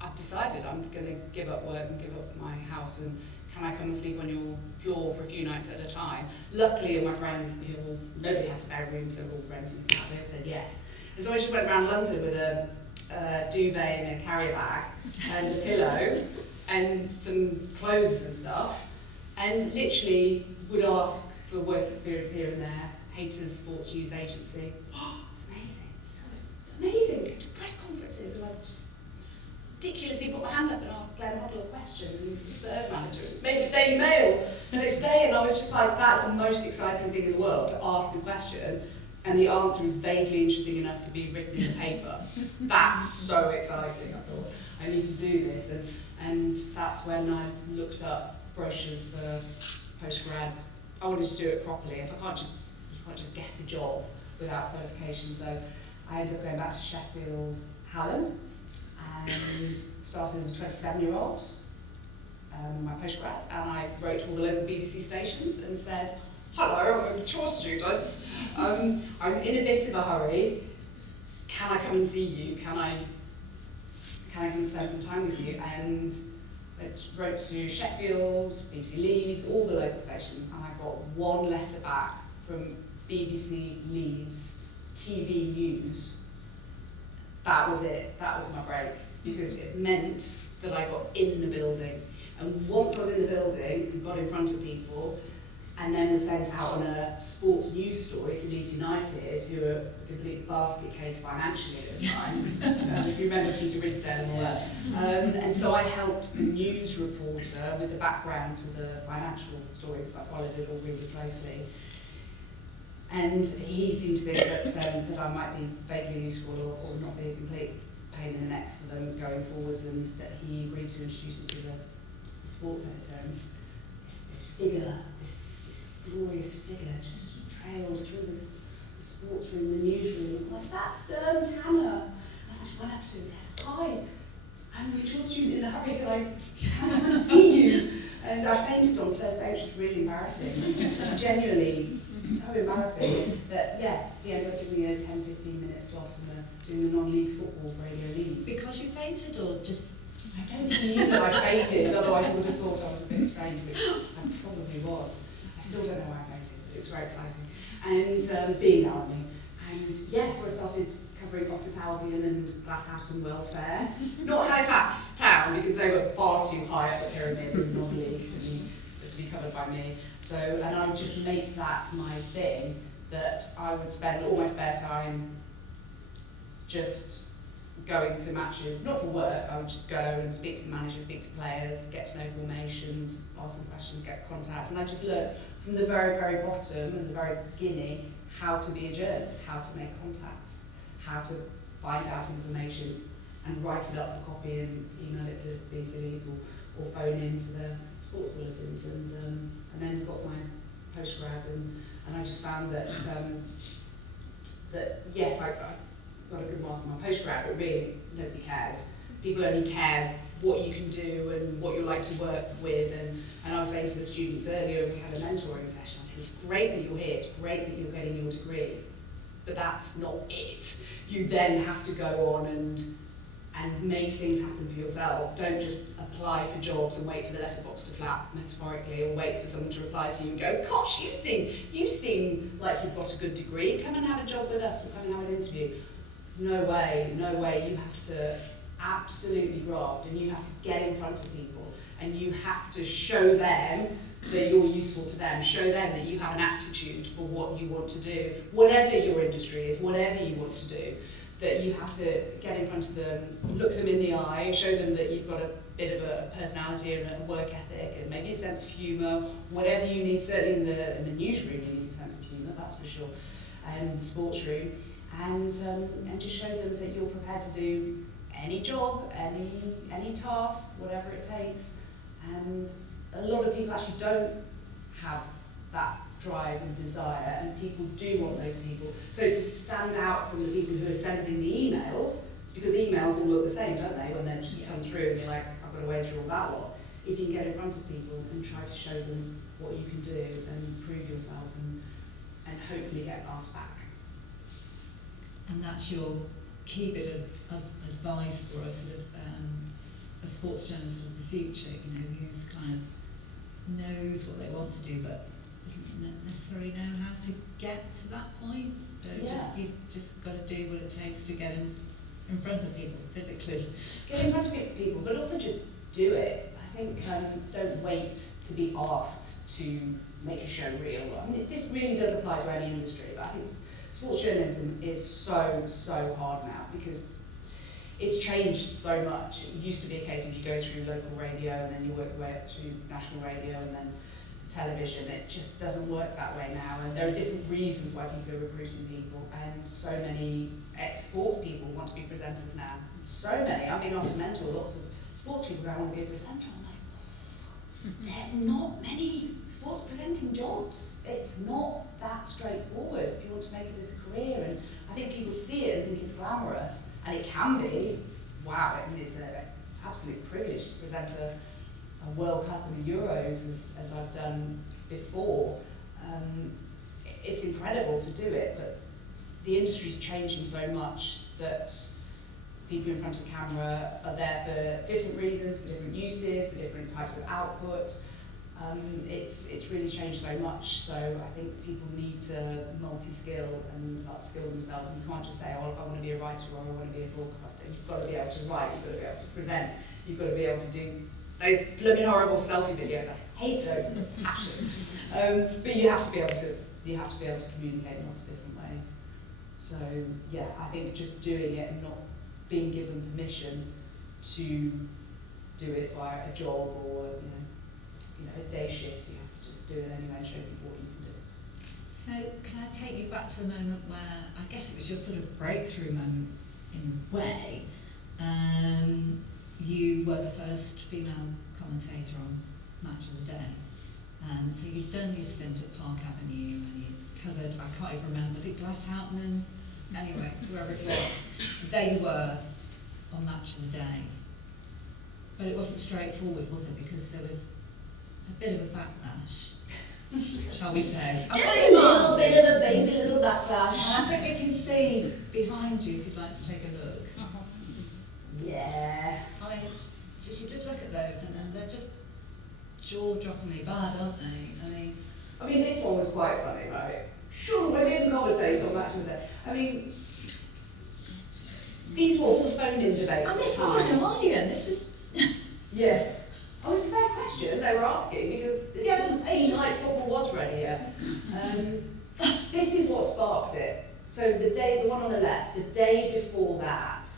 I've decided I'm going to give up work and give up my house, and can I come and sleep on your floor for a few nights at a time? Luckily, all my friends, nobody had spare rooms, they were all renting a flat, they all said yes. And so I just went around London with a duvet and a carrier bag and a pillow and some clothes and stuff, and literally would ask for work experience here and there. Haters Sports News Agency. Oh, it's amazing. It was amazing. Go to press conferences, and I ridiculously put my hand up and asked Glenn Hoddle a question, and he was the Spurs manager. Made the Daily Mail the next day, and I was just like, that's the most exciting thing in the world, to ask a question and the answer is vaguely interesting enough to be written in the paper. That's so exciting. I thought, I need to do this, and that's when I looked up brochures for postgrad. I wanted to do it properly. If you can't just get a job without qualification, so I ended up going back to Sheffield Hallam and started as a 27-year-old, my postgrad, and I wrote to all the local BBC stations and said, hello, I'm a mature student, I'm in a bit of a hurry, can I come and see you, can I come and spend some time with you? And I wrote to Sheffield, BBC Leeds, all the local stations, and I got one letter back from BBC Leeds TV News. That was it, that was my break, because it meant that I got in the building. And once I was in the building and got in front of people, and then was sent out on a sports news story to Leeds United, who were a complete basket case financially at the time. If you remember Peter Ridsdale and all that. And so I helped the news reporter with the background to the financial story, because I followed it all really closely. And he seemed to think that I might be vaguely useful or not be a complete pain in the neck for them going forwards, and that he agreed to introduce me to the sports editor. And this figure, this glorious figure just trails through the sports room, the newsroom. I'm like, that's Derm Tanner. And I just went up to him and said, hi, I'm a mature student in a hurry, can I see you? And I fainted on the first day, which was really embarrassing. Genuinely, so embarrassing that, yeah, he ended up giving me a 10-15 minute slot and doing the non-league football for Radio Leeds. Because you fainted, or just... I don't think he knew that I fainted, otherwise I would have thought I was a bit strange, but I probably was. I still don't know why I fainted, but it was very exciting. And being there, and yeah, so I started covering Gossett Albion and Glasshoughton Welfare. Not Halifax Town, because they were far too high up the pyramid in non-league to be covered by me. So, and I would just make that my thing, that I would spend all my spare time just going to matches, not for work. I would just go and speak to the manager, speak to players, get to know formations, ask some questions, get contacts, and I just learned from the very, very bottom and the very beginning how to be a journalist, how to make contacts, how to find out information and write it up for copy and email it to BBC Leeds or phone in for the sports bulletins, and then got my postgrad, and I just found that that yes, I got a good mark on my postgrad, but really nobody cares. People only care what you can do and what you like to work with, and I was saying to the students earlier, we had a mentoring session, I said, it's great that you're here, it's great that you're getting your degree, but that's not it. You then have to go on and make things happen for yourself. Don't just apply for jobs and wait for the letterbox to flap, metaphorically, or wait for someone to reply to you and go, gosh, you seem like you've got a good degree, come and have a job with us, or come and have an interview. No way, no way. You have to absolutely graft, and you have to get in front of people, and you have to show them that you're useful to them, show them that you have an aptitude for what you want to do, whatever your industry is, whatever you want to do, that you have to get in front of them, look them in the eye, show them that you've got a bit of a personality and a work ethic and maybe a sense of humour, whatever you need. Certainly in the newsroom you need a sense of humour, that's for sure, and the sports room, and just show them that you're prepared to do any job, any task, whatever it takes. And a lot of people actually don't have that drive and desire, and people do want those people. So to stand out from the people who are sending the emails, because emails all look the same, don't they, when they just come through and you're like, I've got to wade through all that lot. If you can get in front of people and try to show them what you can do and prove yourself and hopefully get asked back. And that's your key bit of advice for a sort of a sports journalist of the future, you know, who's kind of knows what they want to do but doesn't necessarily know how to get to that point. So you've just got to do what it takes to get in front of people physically. Get in front of people, but also just do it. I think don't wait to be asked to make a show real. I mean, this really does apply to any industry, but I think sports journalism is so hard now because it's changed so much. It used to be a case of you go through local radio and then you work your way up through national radio and then television. It just doesn't work that way now, and there are different reasons why people are recruiting people, and so many ex-sports people want to be presenters now. So many. I've been asked to mentor lots of sports people who want to be a presenter. I'm like, there are not many sports presenting jobs. It's not that straightforward if you want to make it as a career, and I think people see it and think it's glamorous, and it can be. Wow, I mean, it's an absolute privilege to present a World Cup and the Euros as I've done before. It's incredible to do it, but the industry's changing so much that people in front of the camera are there for different reasons, for different uses, for different types of output. It's really changed so much, so I think people need to multi-skill and upskill themselves. And you can't just say, oh, I want to be a writer or I want to be a broadcaster. You've got to be able to write, you've got to be able to present, you've got to be able to do those blooming horrible selfie videos. I hate those with passion. But you have to be able to communicate in lots of different ways. So yeah, I think just doing it and not being given permission to do it via a job or a day shift, you have to just do it anyway and show people what you can do. So can I take you back to the moment where I guess it was your sort of breakthrough moment in a way? You were the first female commentator on Match of the Day. So you'd done your stint at Park Avenue and you covered, I can't even remember, was it Glasshoughton? Anyway, whoever it was, they were on Match of the Day. But it wasn't straightforward, was it? Because there was a bit of a backlash, shall we say? Just a little bit of a baby little backlash. And I think we can see behind you if you'd like to take a look. Yeah. I mean, you just look at those and they're just jaw-droppingly bad, aren't they? I mean, this one was quite funny, right? Sure, women commentate on Match of the Day. I mean, these were all phone-in debates. And this was a Guardian. This was. Yes. Oh, it's a fair question they were asking because it didn't seem like football was ready yet. This is what sparked it. So the one on the left, the day before that,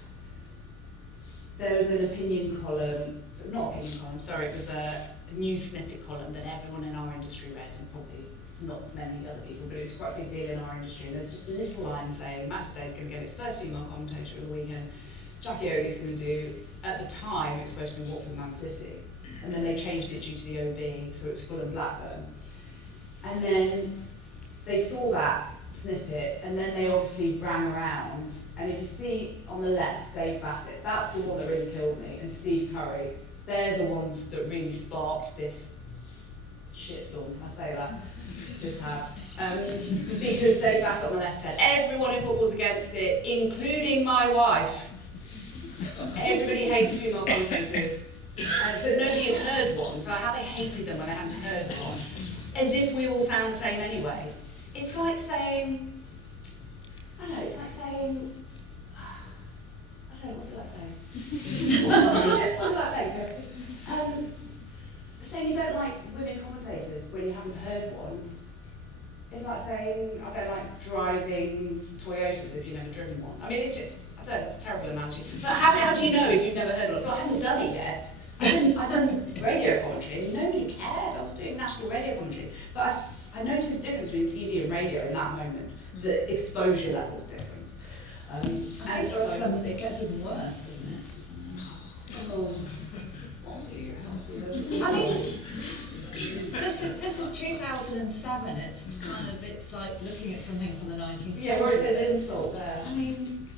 there was an opinion column, not opinion column, sorry, it was a news snippet column that everyone in our industry read, and probably not many other people, but it was quite a big deal in our industry. And there's just a little line saying, Match of the Day is going to get its first female commentator of the weekend. Jacqui Oatley is going to do, at the time, it was supposed to be Watford Man City. And then they changed it due to the OB, so it was Fulham Blackburn. And then they saw that snippet, and then they obviously rang around. And if you see on the left, Dave Bassett, that's the one that really killed me, and Steve Curry, they're the ones that really sparked this shitstorm, can I say that? Just have. Because Dave Bassett on the left said, everyone in football's against it, including my wife. Everybody hates female commentators. But nobody had heard one, so how they hated them when they hadn't heard one. As if we all sound the same anyway. It's like saying, I don't know, it's like saying, I don't know, what's it like saying? What's it like saying, Kirsty? Saying you don't like women commentators when you haven't heard one. It's like saying, I don't like driving Toyotas if you've never driven one. I mean, it's just, I don't know, it's a terrible analogy. But how do you know if you've never heard one? So I haven't done it yet. I've done radio commentary, and nobody cared. I was doing national radio commentary. But I noticed the difference between TV and radio in that moment, the exposure levels difference. And so it gets even worse, doesn't it? Oh. I mean, this is 2007. It's kind of, it's like looking at something from the 1970s. Yeah, where it says insult there. I mean,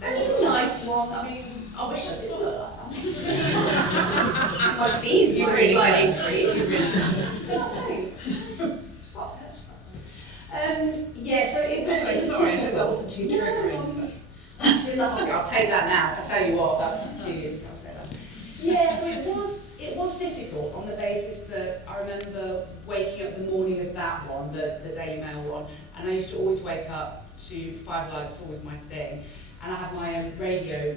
there's a nice one. I mean, I wish I did look like that. My fees might slightly increase. Do you know what I think? in the hot seat. I'll take that now. I'll tell you what, that's a few years ago. I'll take that. Yeah, so it was difficult on the basis that I remember waking up the morning of that one, the Daily Mail one, and I used to always wake up to 5 Live, it's always my thing, and I had my own radio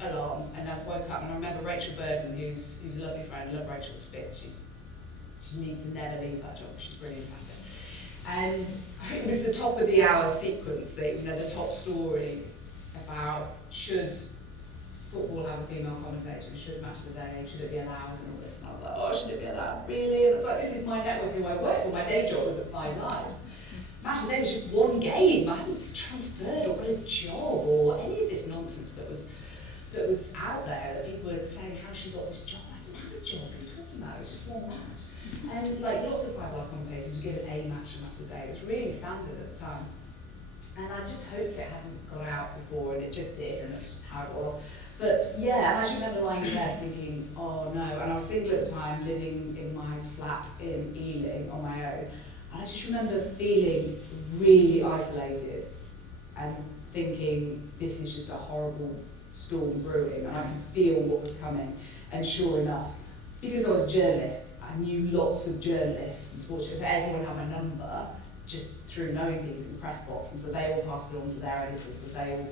alarm, and I woke up and I remember Rachel Burden, who's a lovely friend, I love Rachel to bits, she needs to never leave that job, she's brilliant at it. And it was the top of the hour sequence thing, you know, the top story about should football have a female commentator, should Match of the Day, should it be allowed, and all this, and I was like, oh, should it be allowed, really? And I was like, this is my network who I work for, my day job was at 5 Live. Match of the Day was just one game, I hadn't transferred or got a job or any of this nonsense that was out there, that people were saying how she got this job. I didn't have a job, what are you talking about? It was just one match. And like lots of 5 Live commentators were given a match of the day. It was really standard at the time. And I just hoped it hadn't got out before, and it just did, and that's just how it was. But yeah, and I just remember lying in bed thinking, oh no, and I was single at the time, living in my flat in Ealing on my own. And I just remember feeling really isolated and thinking, this is just a horrible storm brewing, and I can feel what was coming. And sure enough, because I was a journalist, I knew lots of journalists and sports journalists, everyone had my number just through knowing people in the press box, and so they all passed it on to their editors, because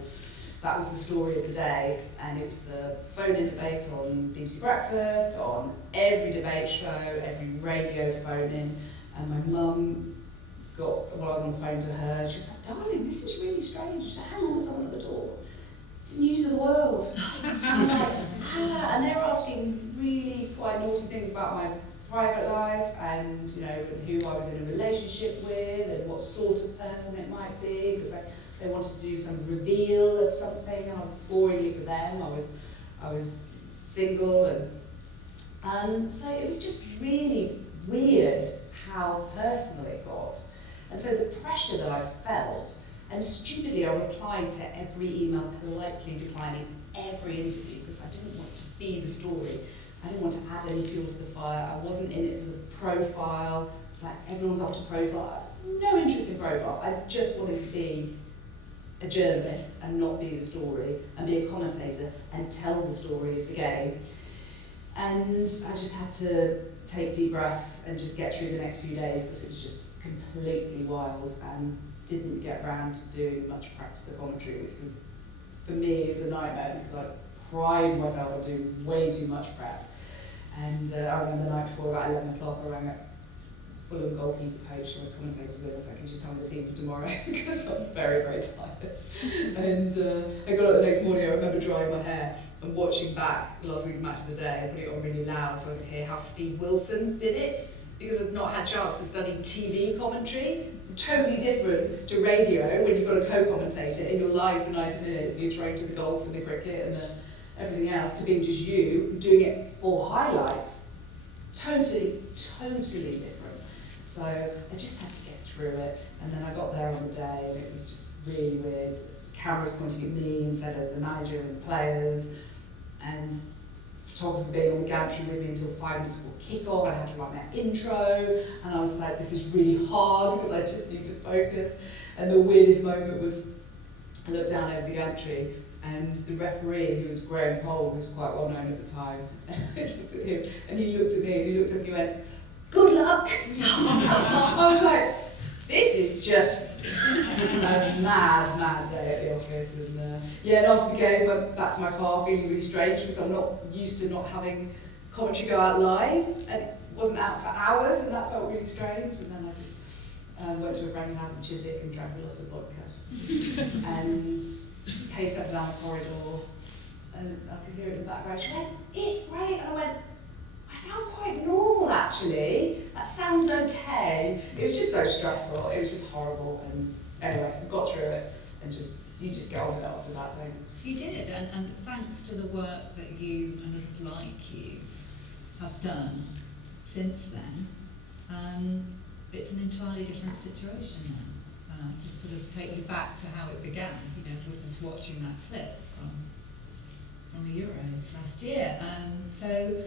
that was the story of the day, and it was the phone-in debate on BBC Breakfast, on every debate show, every radio phone-in, and my mum when I was on the phone to her, she was like, darling, this is really strange. She said, hang on, there's someone at the door. It's the news of the world. And I'm like, and they were asking really quite naughty things about my private life, and you know, who I was in a relationship with, and what sort of person it might be, because they wanted to do some reveal of something, and boringly for them, I was single, and so it was just really weird how personal it got. And so the pressure that I felt, and stupidly I replied to every email, politely declining every interview, because I didn't want to be the story. I didn't want to add any fuel to the fire. I wasn't in it for the profile, like everyone's after profile. No interest in profile. I just wanted to be a journalist and not be the story, and be a commentator and tell the story of the game. And I just had to take deep breaths and just get through the next few days, because it was just completely wild, and didn't get around to doing much prep for the commentary, which was, for me, is a nightmare, because I pride myself on doing way too much prep. And I remember the night before, about 11 o'clock, I rang up Fulham goalkeeper coach who I commentated with. I was like, can you just tell me the team for tomorrow? Because I'm very, very tired. And I got up the next morning, I remember drying my hair and watching back last week's Match of the Day and putting it on really loud so I could hear how Steve Wilson did it, because I've not had a chance to study TV commentary. Totally different to radio, when you've got a co-commentator and you're live for 90 minutes and you're throwing to the golf and the cricket and everything else, to being just you, doing it for highlights. Totally different. So I just had to get through it, and then I got there on the day and it was just really weird. Cameras pointing at me instead of the manager and the players, and photographer being on the gantry with me until 5 minutes before kick-off. I had to write my intro, and I was like, this is really hard because I just need to focus. And the weirdest moment was, I looked down over the gantry, and the referee, who was Graham Cole, who was quite well known at the time, and I looked at him, and he looked at me, and he looked at me and went, good luck! I was like, this is just a mad day at the office. And and after the game, went back to my car feeling really strange, because I'm not used to not having commentary go out live, and it wasn't out for hours, and that felt really strange. And then I just went to a friend's house in Chiswick and drank a lot of vodka. And paced up and down the corridor, and I could hear it in the background. She went, it's great. And I went, I sound quite normal actually. That sounds okay. It was just so stressful. It was just horrible. And anyway, got through it, and you just get on with it after that, don't you? You did, and thanks to the work that you and others like you have done since then, it's an entirely different situation now. Just sort of take you back to how it began, with us watching that clip from the Euros last year. So,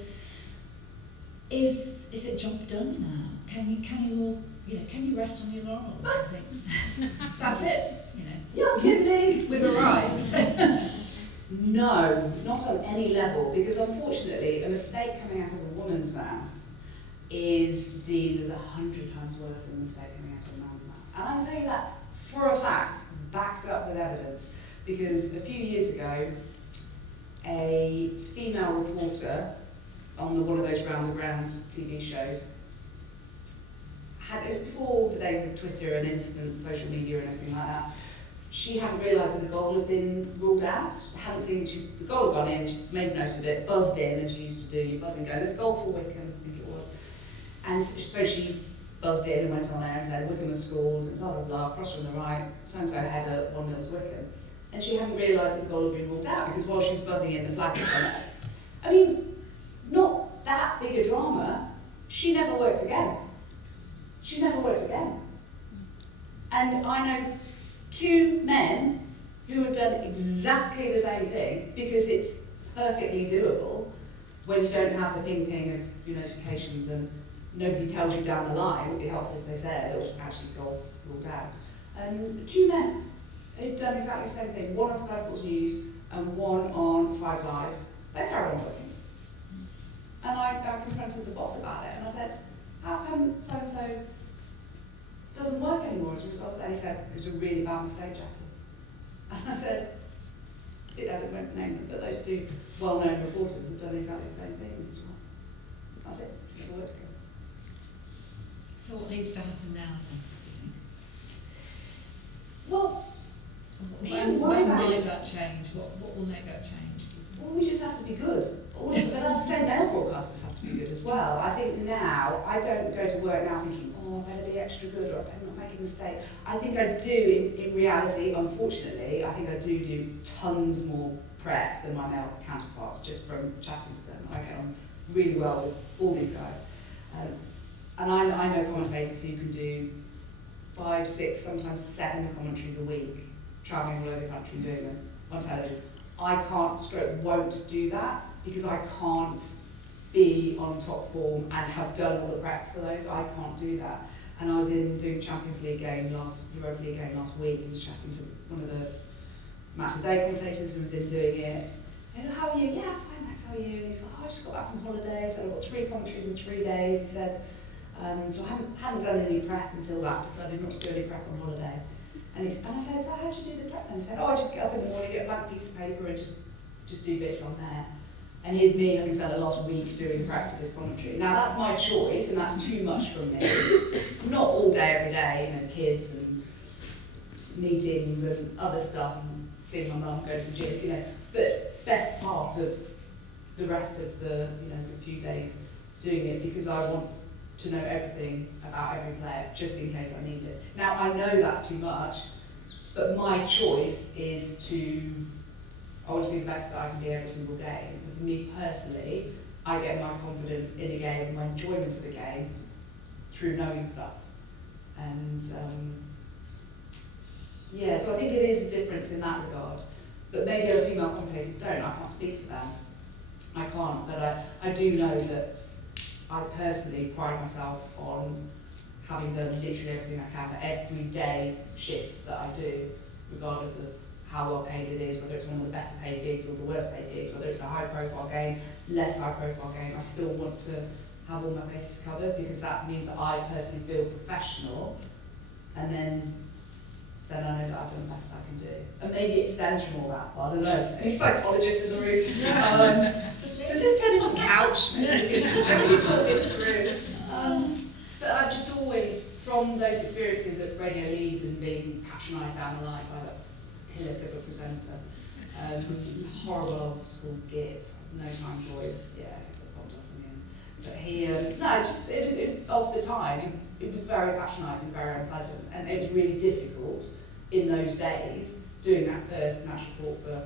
is it job done now? Can you rest on your laurels? I think that's it. you know. Yeah, kidding me? We've arrived. No, not on any level, because unfortunately, a mistake coming out of a woman's mouth is deemed as 100 times worse than a mistake coming out of a man's mouth. And I'm going to tell you that for a fact, backed up with evidence, because a few years ago, a female reporter on one of those round the grounds TV shows, it was before the days of Twitter and instant social media and everything like that. She hadn't realised that the goal had been ruled out. Hadn't seen the goal had gone in. She made note of it, buzzed in as you used to do. You buzz and go, "There's a goal for Wycombe," I think it was. And so she buzzed in and went on there and said, "Wycombe have scored, blah blah blah, cross from the right, so and so header, 1-0 to Wycombe." And she hadn't realised that the goal had been ruled out because while she was buzzing in, the flag had gone up. I mean, not that big a drama. She never worked again. She never worked again. And I know 2 men who have done exactly the same thing because it's perfectly doable when you don't have the ping-ping of your notifications and nobody tells you down the line. It would be helpful if they said, or actually goal ruled out. 2 men who've done exactly the same thing, one on Sky Sports News and one on 5 Live. They carried on working. And I confronted the boss about it and I said, "How come so-and-so doesn't work anymore as a result of that?" He said, "It was a really bad mistake, Jacqui." And I said, I won't name them, but those 2 well-known reporters have done exactly the same thing as well. That's it, never worked again. So what needs to happen now then, do you think? Well, When will that change? What will make that change? Well, we just have to be good. But I'd say male broadcasters have to be good as well. I think now, I don't go to work now thinking, "Oh, I better be extra good or I better not make a mistake." I think I do, in reality, unfortunately, I think I do tons more prep than my male counterparts just from chatting to them. I get on really well with all these guys. And I know commentators who can do 5, 6, sometimes 7 commentaries a week, travelling all over the country doing them on television. I can't, won't do that because I can't be on top form and have done all the prep for those. I can't do that. And I was doing Champions League game Europa League game last week. I was chatting to one of the match of the day commentators who was doing it. And "How are you?" "Yeah, fine, thanks, how are you?" And he's like, "Oh, I just got back from holiday, so I've got 3 commentaries in 3 days." He said, "So I hadn't done any prep until that, decided not to do any prep on holiday." And I said, "So how do you do the prep then?" He said, "Oh, I just get up in the morning, get a blank piece of paper and just do bits on there." And here's me having spent the last week doing prep for this commentary. Now that's my choice and that's too much from me. Not all day, every day, kids and meetings and other stuff and seeing my mum go to the gym, but best part of the rest of the few days doing it because I want to know everything about every player just in case I need it. Now I know that's too much, but my choice is I want to be the best that I can be every single game. And for me personally, I get my confidence in a game and my enjoyment of the game through knowing stuff. And so I think it is a difference in that regard. But maybe other female commentators don't. I can't speak for them. I can't, but I do know that I personally pride myself on having done literally everything I can for every day shift that I do, regardless of how well paid it is, whether it's one of the better paid gigs or the worst paid gigs, whether it's a high profile game, less high profile game. I still want to have all my bases covered because that means that I personally feel professional, and then I know that I've done the best I can do. And maybe it stems from all that, but I don't know. Any psychologists in the room? Does this turn into a couch? Maybe we talk this through. But I've just always, from those experiences at Radio Leeds and being patronised down the line by that pillock of a presenter, horrible old school git, no time joy, yeah, got bombed off in the end. But he, it was of the time, it was very patronising, very unpleasant, and it was really difficult in those days doing that first match report for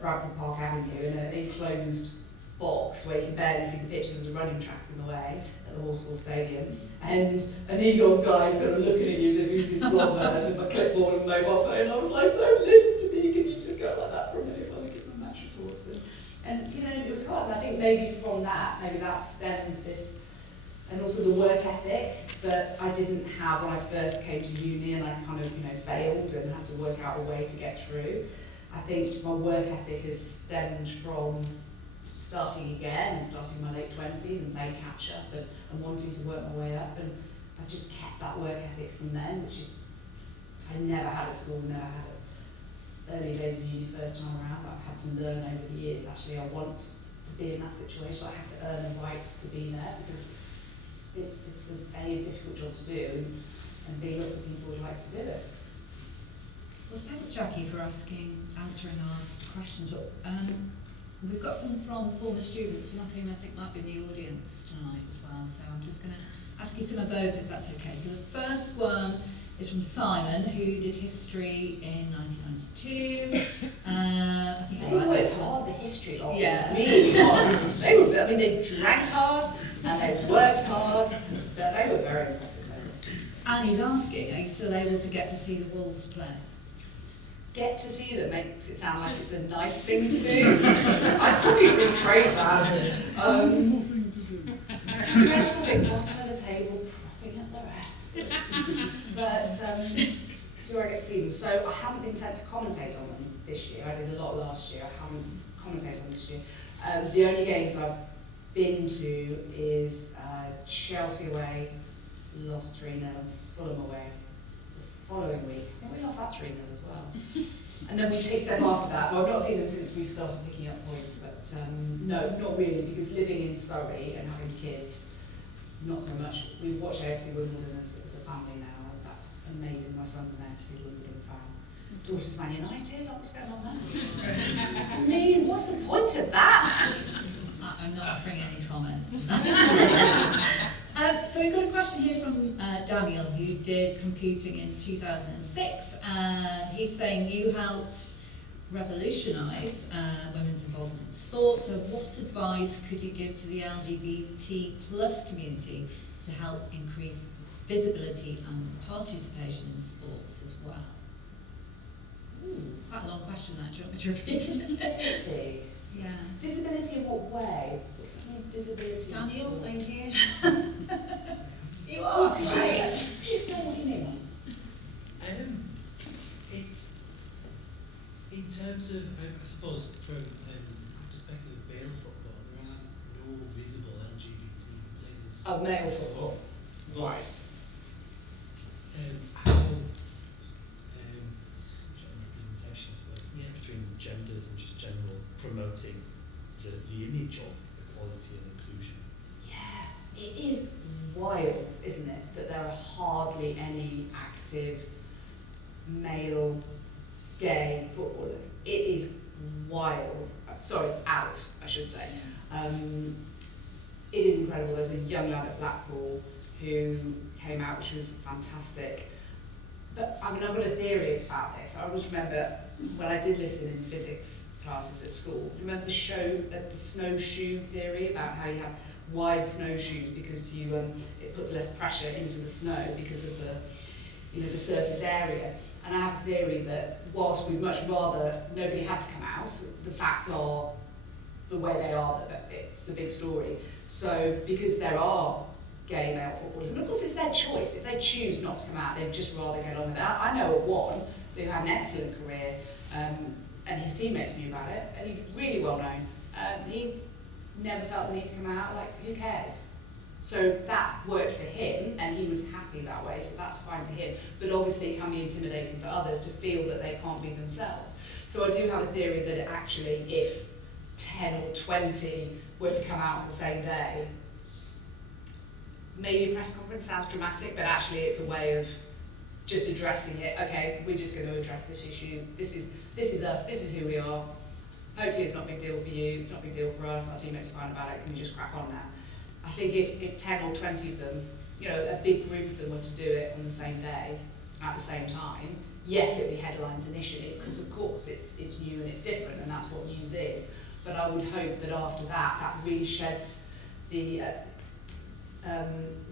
Bradford Park Avenue in an enclosed box where you can barely see the pitch. There's a running track in the way at the Horsefall Stadium, and these old guys kind of looking at you as if he's this blonde man with a clipboard and mobile phone. And I was like, "Don't listen to me, can you just go like that for a minute while I get my match reports?" And it was hard, and I think maybe from that, maybe that stemmed this and also the work ethic that I didn't have when I first came to uni, and I kind of, failed and had to work out a way to get through. I think my work ethic has stemmed from starting again and starting my late 20s and playing catch up and wanting to work my way up, and I've just kept that work ethic from then, which is I never had at school, never had it early days of uni first time around, but I've had to learn over the years. Actually, I want to be in that situation. I have to earn the right to be there, because it's a difficult job to do, and B, lots of people would like to do it. Well, thanks, Jacqui, for answering our questions. We've got some from former students, some of whom I think might be in the audience tonight as well, so I'm just going to ask you some of those if that's okay. So the first one is from Simon, who did history in 1992. They worked hard, the history of yeah. Really hard. They drank hard and they worked hard, but they were very impressive. And he's asking, are you still able to get to see the Wolves play? Get to see them makes it sound like it's a nice thing to do. I'd probably rephrase that. It's a dreadful thing, bottom of the table, propping up the rest. But do I get to see them? So I haven't been sent to commentate on them this year. I did a lot last year. I haven't commentated on this year. The only games I've been to is Chelsea away, lost 3-0, Fulham away. The following week, I think we lost that 3-0 as well. And then we picked up after that, so I've not seen them since we started picking up points, but no, not really, because living in Surrey and having kids, not so much. We watch AFC Wimbledon as a family now, and that's amazing. My son's an AFC Wimbledon fan. Daughter's Man United, what's going on there? I mean, what's the point of that? I'm not offering any comment. So we've got a question here from Daniel, who did computing in 2006, and he's saying you helped revolutionise women's involvement in sport, so what advice could you give to the LGBT plus community to help increase visibility and participation in sports as well? It's quite a long question that, do you want me to repeat it? Visibility. Yeah. Visibility in what way? What's that mean, visibility? Daniel, are you here? You Oh, are. could you explain what you mean? It's in terms of, I suppose, from the perspective of male football, there are no visible LGBT players. Oh, male football. Right. How representation, I suppose, between genders and just general promoting the image of equality and inclusion. Yeah, it is wild, isn't it, that there are hardly any active male gay footballers. It is wild. Sorry, out, I should say. It is incredible. There's a young lad at Blackpool who came out, which was fantastic. But I mean, I've got a theory about this. I always remember when I did listen in physics classes at school, remember the snowshoe theory about how you have wide snowshoes because it puts less pressure into the snow because of the surface area. And I have a theory that whilst we'd much rather nobody had to come out, the facts are the way they are, that it's a big story. So because there are gay male footballers, and of course it's their choice, if they choose not to come out, they'd just rather get on with that. I know of one who had an excellent career, and his teammates knew about it, and he's really well known. He never felt the need to come out, like, who cares? So that's worked for him, and he was happy that way, so that's fine for him. But obviously it can be intimidating for others to feel that they can't be themselves. So I do have a theory that actually, if 10 or 20 were to come out on the same day, maybe a press conference sounds dramatic, but actually it's a way of just addressing it. Okay, we're just going to address this issue. This is us, this is who we are. Hopefully it's not a big deal for you, it's not a big deal for us, our teammates are fine about it, can we just crack on now? I think if 10 or 20 of them, a big group of them were to do it on the same day, at the same time, yes, it would be headlines initially, because of course it's new and it's different, and that's what news is. But I would hope that after that really sheds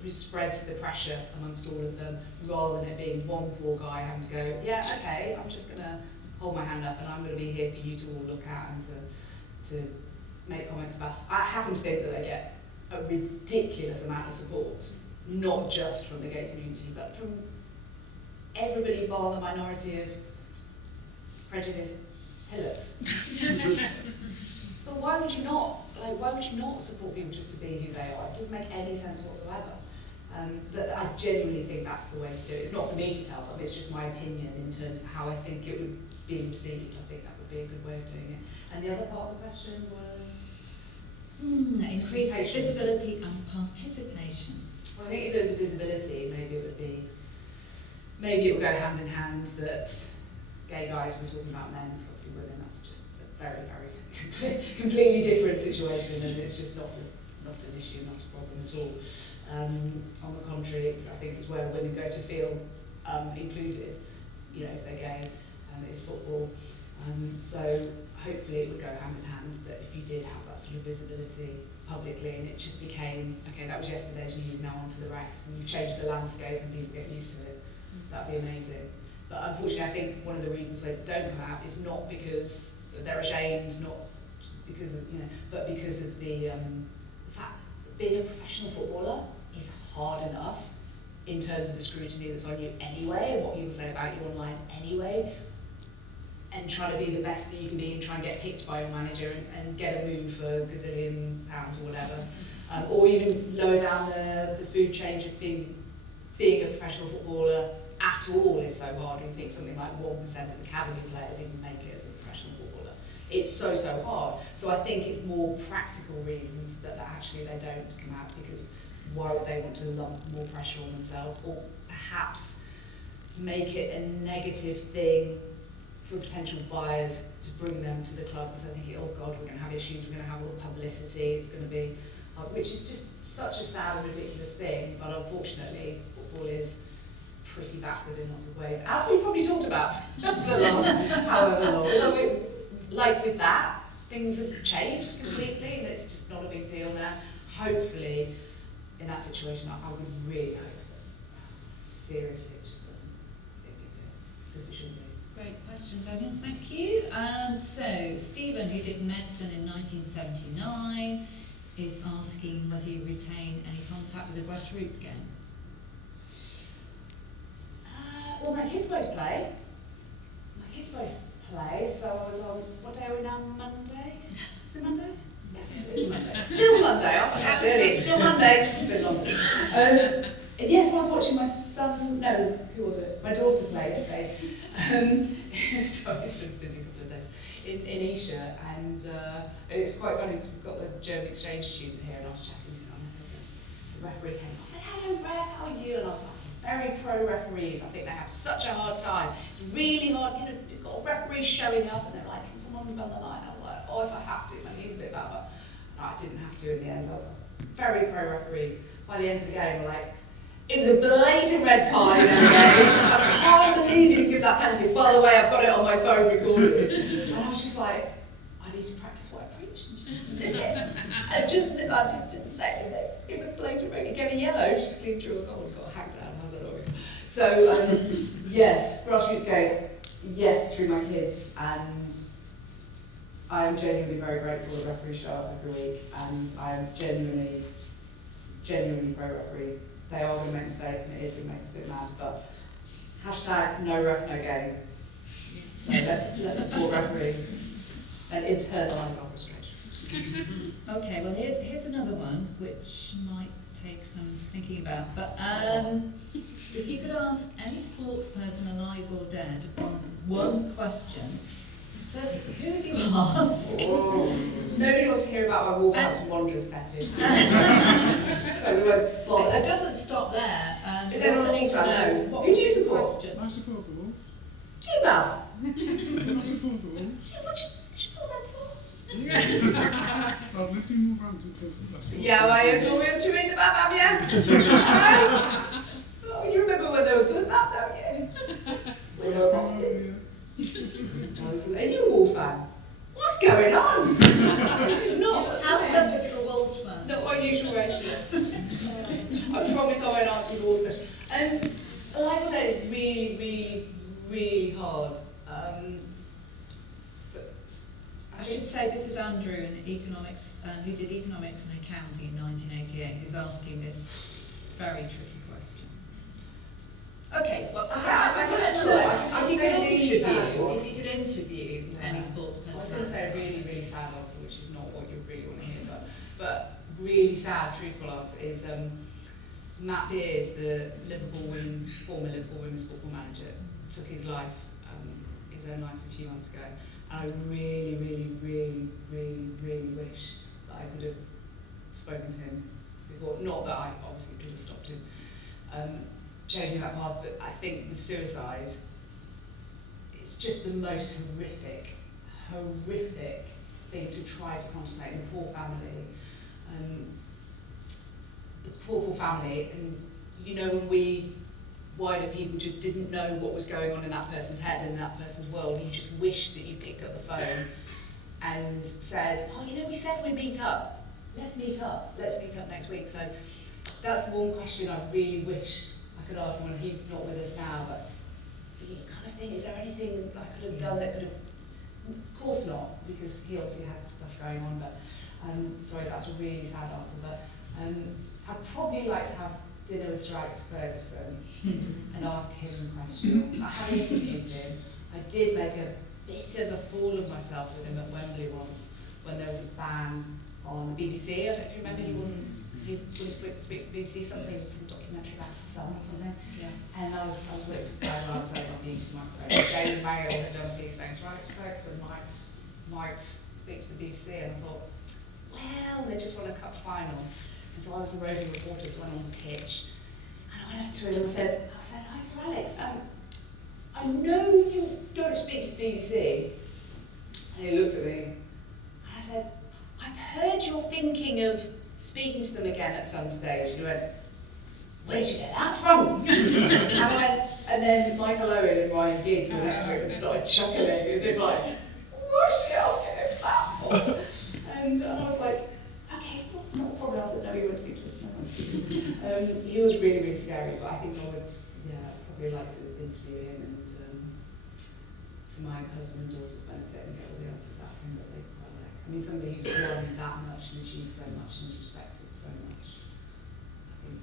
spreads the pressure amongst all of them, rather than it being one poor guy having to go, yeah, okay, I'm just going to hold my hand up and I'm going to be here for you to all look at and to make comments about. I happen to think that they get a ridiculous amount of support, not just from the gay community, but from everybody bar the minority of prejudiced hillocks. But why would you not? Like, why would you not support people just to be who they are? It doesn't make any sense whatsoever. But I genuinely think that's the way to do it. It's not for me to tell them, it's just my opinion in terms of how I think it would be received. I think that would be a good way of doing it. And the other part of the question was? Visibility and participation. Well, I think if there was a visibility, maybe it would go hand in hand that gay guys were talking about men, because obviously women, that's just a very, very completely different situation, and it's just not an issue, not a problem at all. On the contrary, I think it's where women go to feel included, you know, if they're gay, it's football. So hopefully it would go hand in hand that if you did have that sort of visibility publicly, and it just became, okay, that was yesterday's news, now on to the rest, and you've changed the landscape and people get used to it, that'd be amazing. But unfortunately, I think one of the reasons they don't come out is not because they're ashamed, not because of, you know, but because of the fact that being a professional footballer is hard enough in terms of the scrutiny that's on you anyway, and what people say about you online anyway, and trying to be the best that you can be and try and get picked by your manager and get a move for a gazillion pounds or whatever. Or even lower down the food chain, just being a professional footballer at all is so hard. You think something like 1% of academy players even make it as a professional footballer. It's so hard. So I think it's more practical reasons that actually they don't come out, because why would they want to lump more pressure on themselves, or perhaps make it a negative thing for potential buyers to bring them to the club, because they think, oh God, we're going to have issues, we're going to have all the publicity, it's going to be, which is just such a sad and ridiculous thing, but unfortunately football is pretty backward in lots of ways, as we probably talked about for the last however long. Like with that, things have changed completely, and it's just not a big deal now. Hopefully, in that situation, I would really hope that, seriously, it just doesn't be a big deal, because it shouldn't be. Great question, Daniel, thank you. So, Stephen, who did medicine in 1979, is asking whether you retain any contact with the grassroots game. Well, my kids both play. So I was on, what day are we now? Monday? Is it Monday? Yes, it is Monday. Still Monday. I was like, actually, it's still Monday. It's a bit longer. Yes, I was watching my son, no, who was it? My daughter play yesterday. Sorry, it's been a busy couple of days. In Isha, and it was quite funny because we've got the German exchange student here, and I was chatting to him, and I said, the referee came, I said, hello ref, how are you? And I was like, very pro referees, I think they have such a hard time. It's really hard, you know, you've got referees showing up, and they're like, can someone run the line? I was like, oh, if I have to, my knee's a bit bad, but no, I didn't have to in the end. I was like, very pro referees. By the end of the game, we're like, it was a blatant red card in the game. I can't believe you didn't give that penalty. By the way, I've got it on my phone recorded. And I was just like, I need to practice what I preach. Sit here. And just sit back and didn't say anything. It was blatant red. It gave me yellow. Just clean through a goal and got hacked down. How's that annoying? So, yes, grassroots game. Yes, to my kids. And I am genuinely very grateful that referees show up every week. And I am genuinely pro referees. They are going to make mistakes, and it is going to make us a bit mad, but hashtag no ref, no game. So let's support referees and internalise our frustration. Okay, well here's another one which might take some thinking about, but if you could ask any sports person alive or dead one question, first, who would you ask? Oh. Nobody wants to hear about my Wolverhampton Wanderers fetish. So we won't. Well, it doesn't stop there. Is anyone need to know who do you support? Question. I support the Wolves. Do you, Mel? I support the Wolves. What do you support them for? I've lived in Wolverhampton since last year. Yeah, well, you're going to read about them, yeah? Oh, you remember when they were good, Matt, don't you? When they were positive. Are you a Wolves fan? What's going on? This is not. Hands up if you're a Wolves fan. Not my usual ratio. I promise I won't answer your Wolves question. Alive or Dead is really hard. should say this is Andrew in economics, who did economics and accounting in 1988, who's asking this very tricky question. Okay, well, if you could interview any sports I was going to personality. say a really, really sad answer, which is not what you really want to hear, but really sad, truthful answer is Matt Beers, the former Liverpool women's football manager, took his own life a few months ago. And I really, really, really, really, really wish that I could have spoken to him before. Not that I obviously could have stopped him changing that path, but I think the suicide, it's just the most horrific thing to try to contemplate. And the poor family, and you know, when we wider people just didn't know what was going on in that person's head and in that person's world, you just wish that you picked up the phone and said, oh, you know, we said we'd meet up. Let's meet up next week. So that's one question I really wish I could ask someone. He's not with us now, but the kind of thing, is there anything that I could have done that could have, of course not, because he obviously had stuff going on, but sorry, that's a really sad answer, but I'd probably like to have dinner with Sir Alex Ferguson and ask him questions. I haven't interviewed him. I did make a bit of a fool of myself with him at Wembley once when there was a ban on the BBC. I don't know if you remember, he wouldn't speak to the BBC, some documentary about sun or something. Yeah. And I was with I was like, not BBC microphone. Daily Mail had done a piece saying Sir Alex Ferguson might speak to the BBC, and I thought, well, they just won a cup final. And so I was the roving reporter, so I went on the pitch, and I went up to him and I said, hi, Sir Alex, I know you don't speak to the BBC. And he looked at me, and I said, I've heard you're thinking of speaking to them again at some stage. And he went, where did you get that from? And I went, and then Michael Owen and Ryan Giggs were next to him and started chuckling as if like, what's she asking him that for? And I was like, probably answered no, he wouldn't speak to us. He was really, really scary, but I think I would, probably like to interview him and for my husband and daughter's benefit and get all the answers out of him that they quite like. I mean, somebody who's won that much and achieved so much and is respected so much. I think,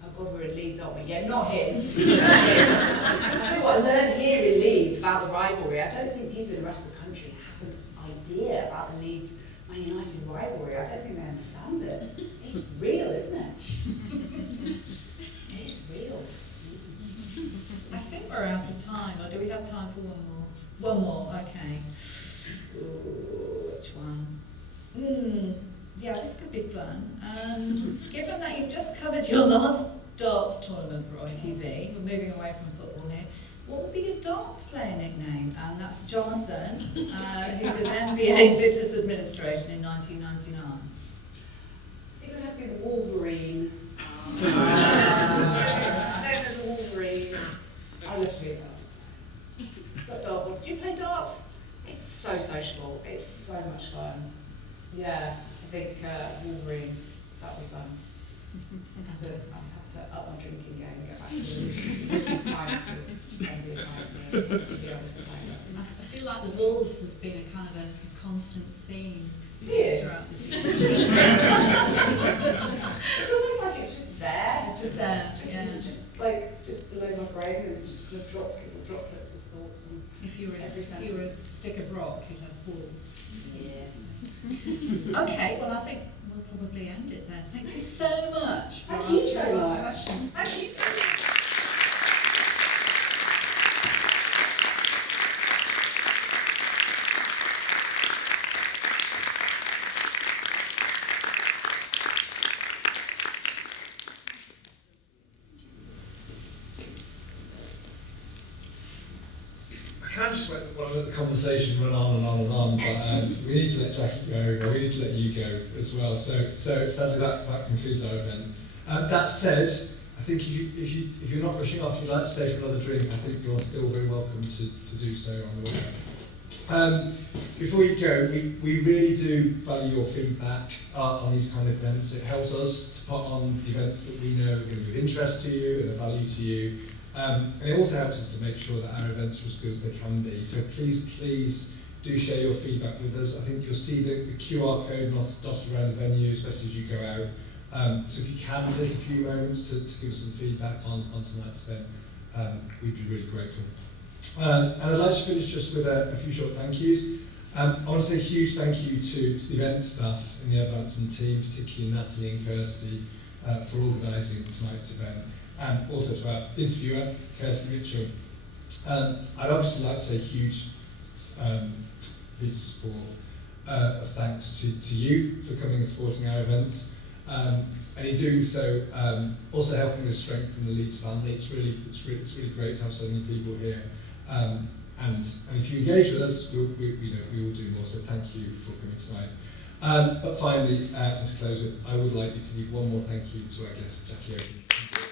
oh God, we're in Leeds, aren't we? Yeah, not him. Not him. I tell you what, I learned here in Leeds about the rivalry. I don't think people in the rest of the country have an idea about the Leeds Man United rivalry. I don't think they understand it. It's real, isn't it? It is real. I think we're out of time, or do we have time for one more? One more, okay. Ooh, which one? Yeah, this could be fun. Given that you've just covered your last darts tournament for ITV, we're moving away from football here, what would be your darts player nickname? And that's Jonathan, who did an MBA Business Administration in 1999. I think it would have to be the Wolverine. I don't know if there's a Wolverine. I love to play darts. Got dartboards. Do you play darts? It's so sociable. It's so much fun. Yeah, I think Wolverine. That would be fun. I'd have to up my drinking game and get back to these times to be able to play that. I feel like the Wolves has been a kind of a constant theme throughout the season. It's almost like it's just there. It's just there. It's just below my brain, and it just kind of drops little droplets of thoughts. And if you were a stick of rock, you'd have Wolves. Yeah. Okay, well I think we'll probably end it there. Thank you so much. Thank you so answering our much. questions. Thank you so much. I can just let the conversation run on and on and on, but we need to let Jacqui go, or we need to let you go as well. So sadly that concludes our event. That said, I think if you're not rushing off, you'd like to stay for another drink, I think you're still very welcome to do so on the way out. Before you go, we really do value your feedback on these kind of events. It helps us to put on the events that we know are going to be of interest to you and of value to you. And it also helps us to make sure that our events are as good as they can be. So please do share your feedback with us. I think you'll see the QR code dotted around the venue, especially as you go out. So if you can take a few moments to give us some feedback on tonight's event, we'd be really grateful. And I'd like to finish just with a few short thank yous. I want to say a huge thank you to the event staff and the advancement team, particularly Natalie and Kirsty, for organising tonight's event, and also to our interviewer, Kirsty Mitchell. I'd obviously like to say a huge piece of support of thanks to you for coming and supporting our events, and in doing so, also helping us strengthen the Leeds family. It's really great to have so many people here. And if you engage with us, we will do more, so thank you for coming tonight. But finally, and to close it, I would like you to give one more thank you to our guest, Jacqui Oatley.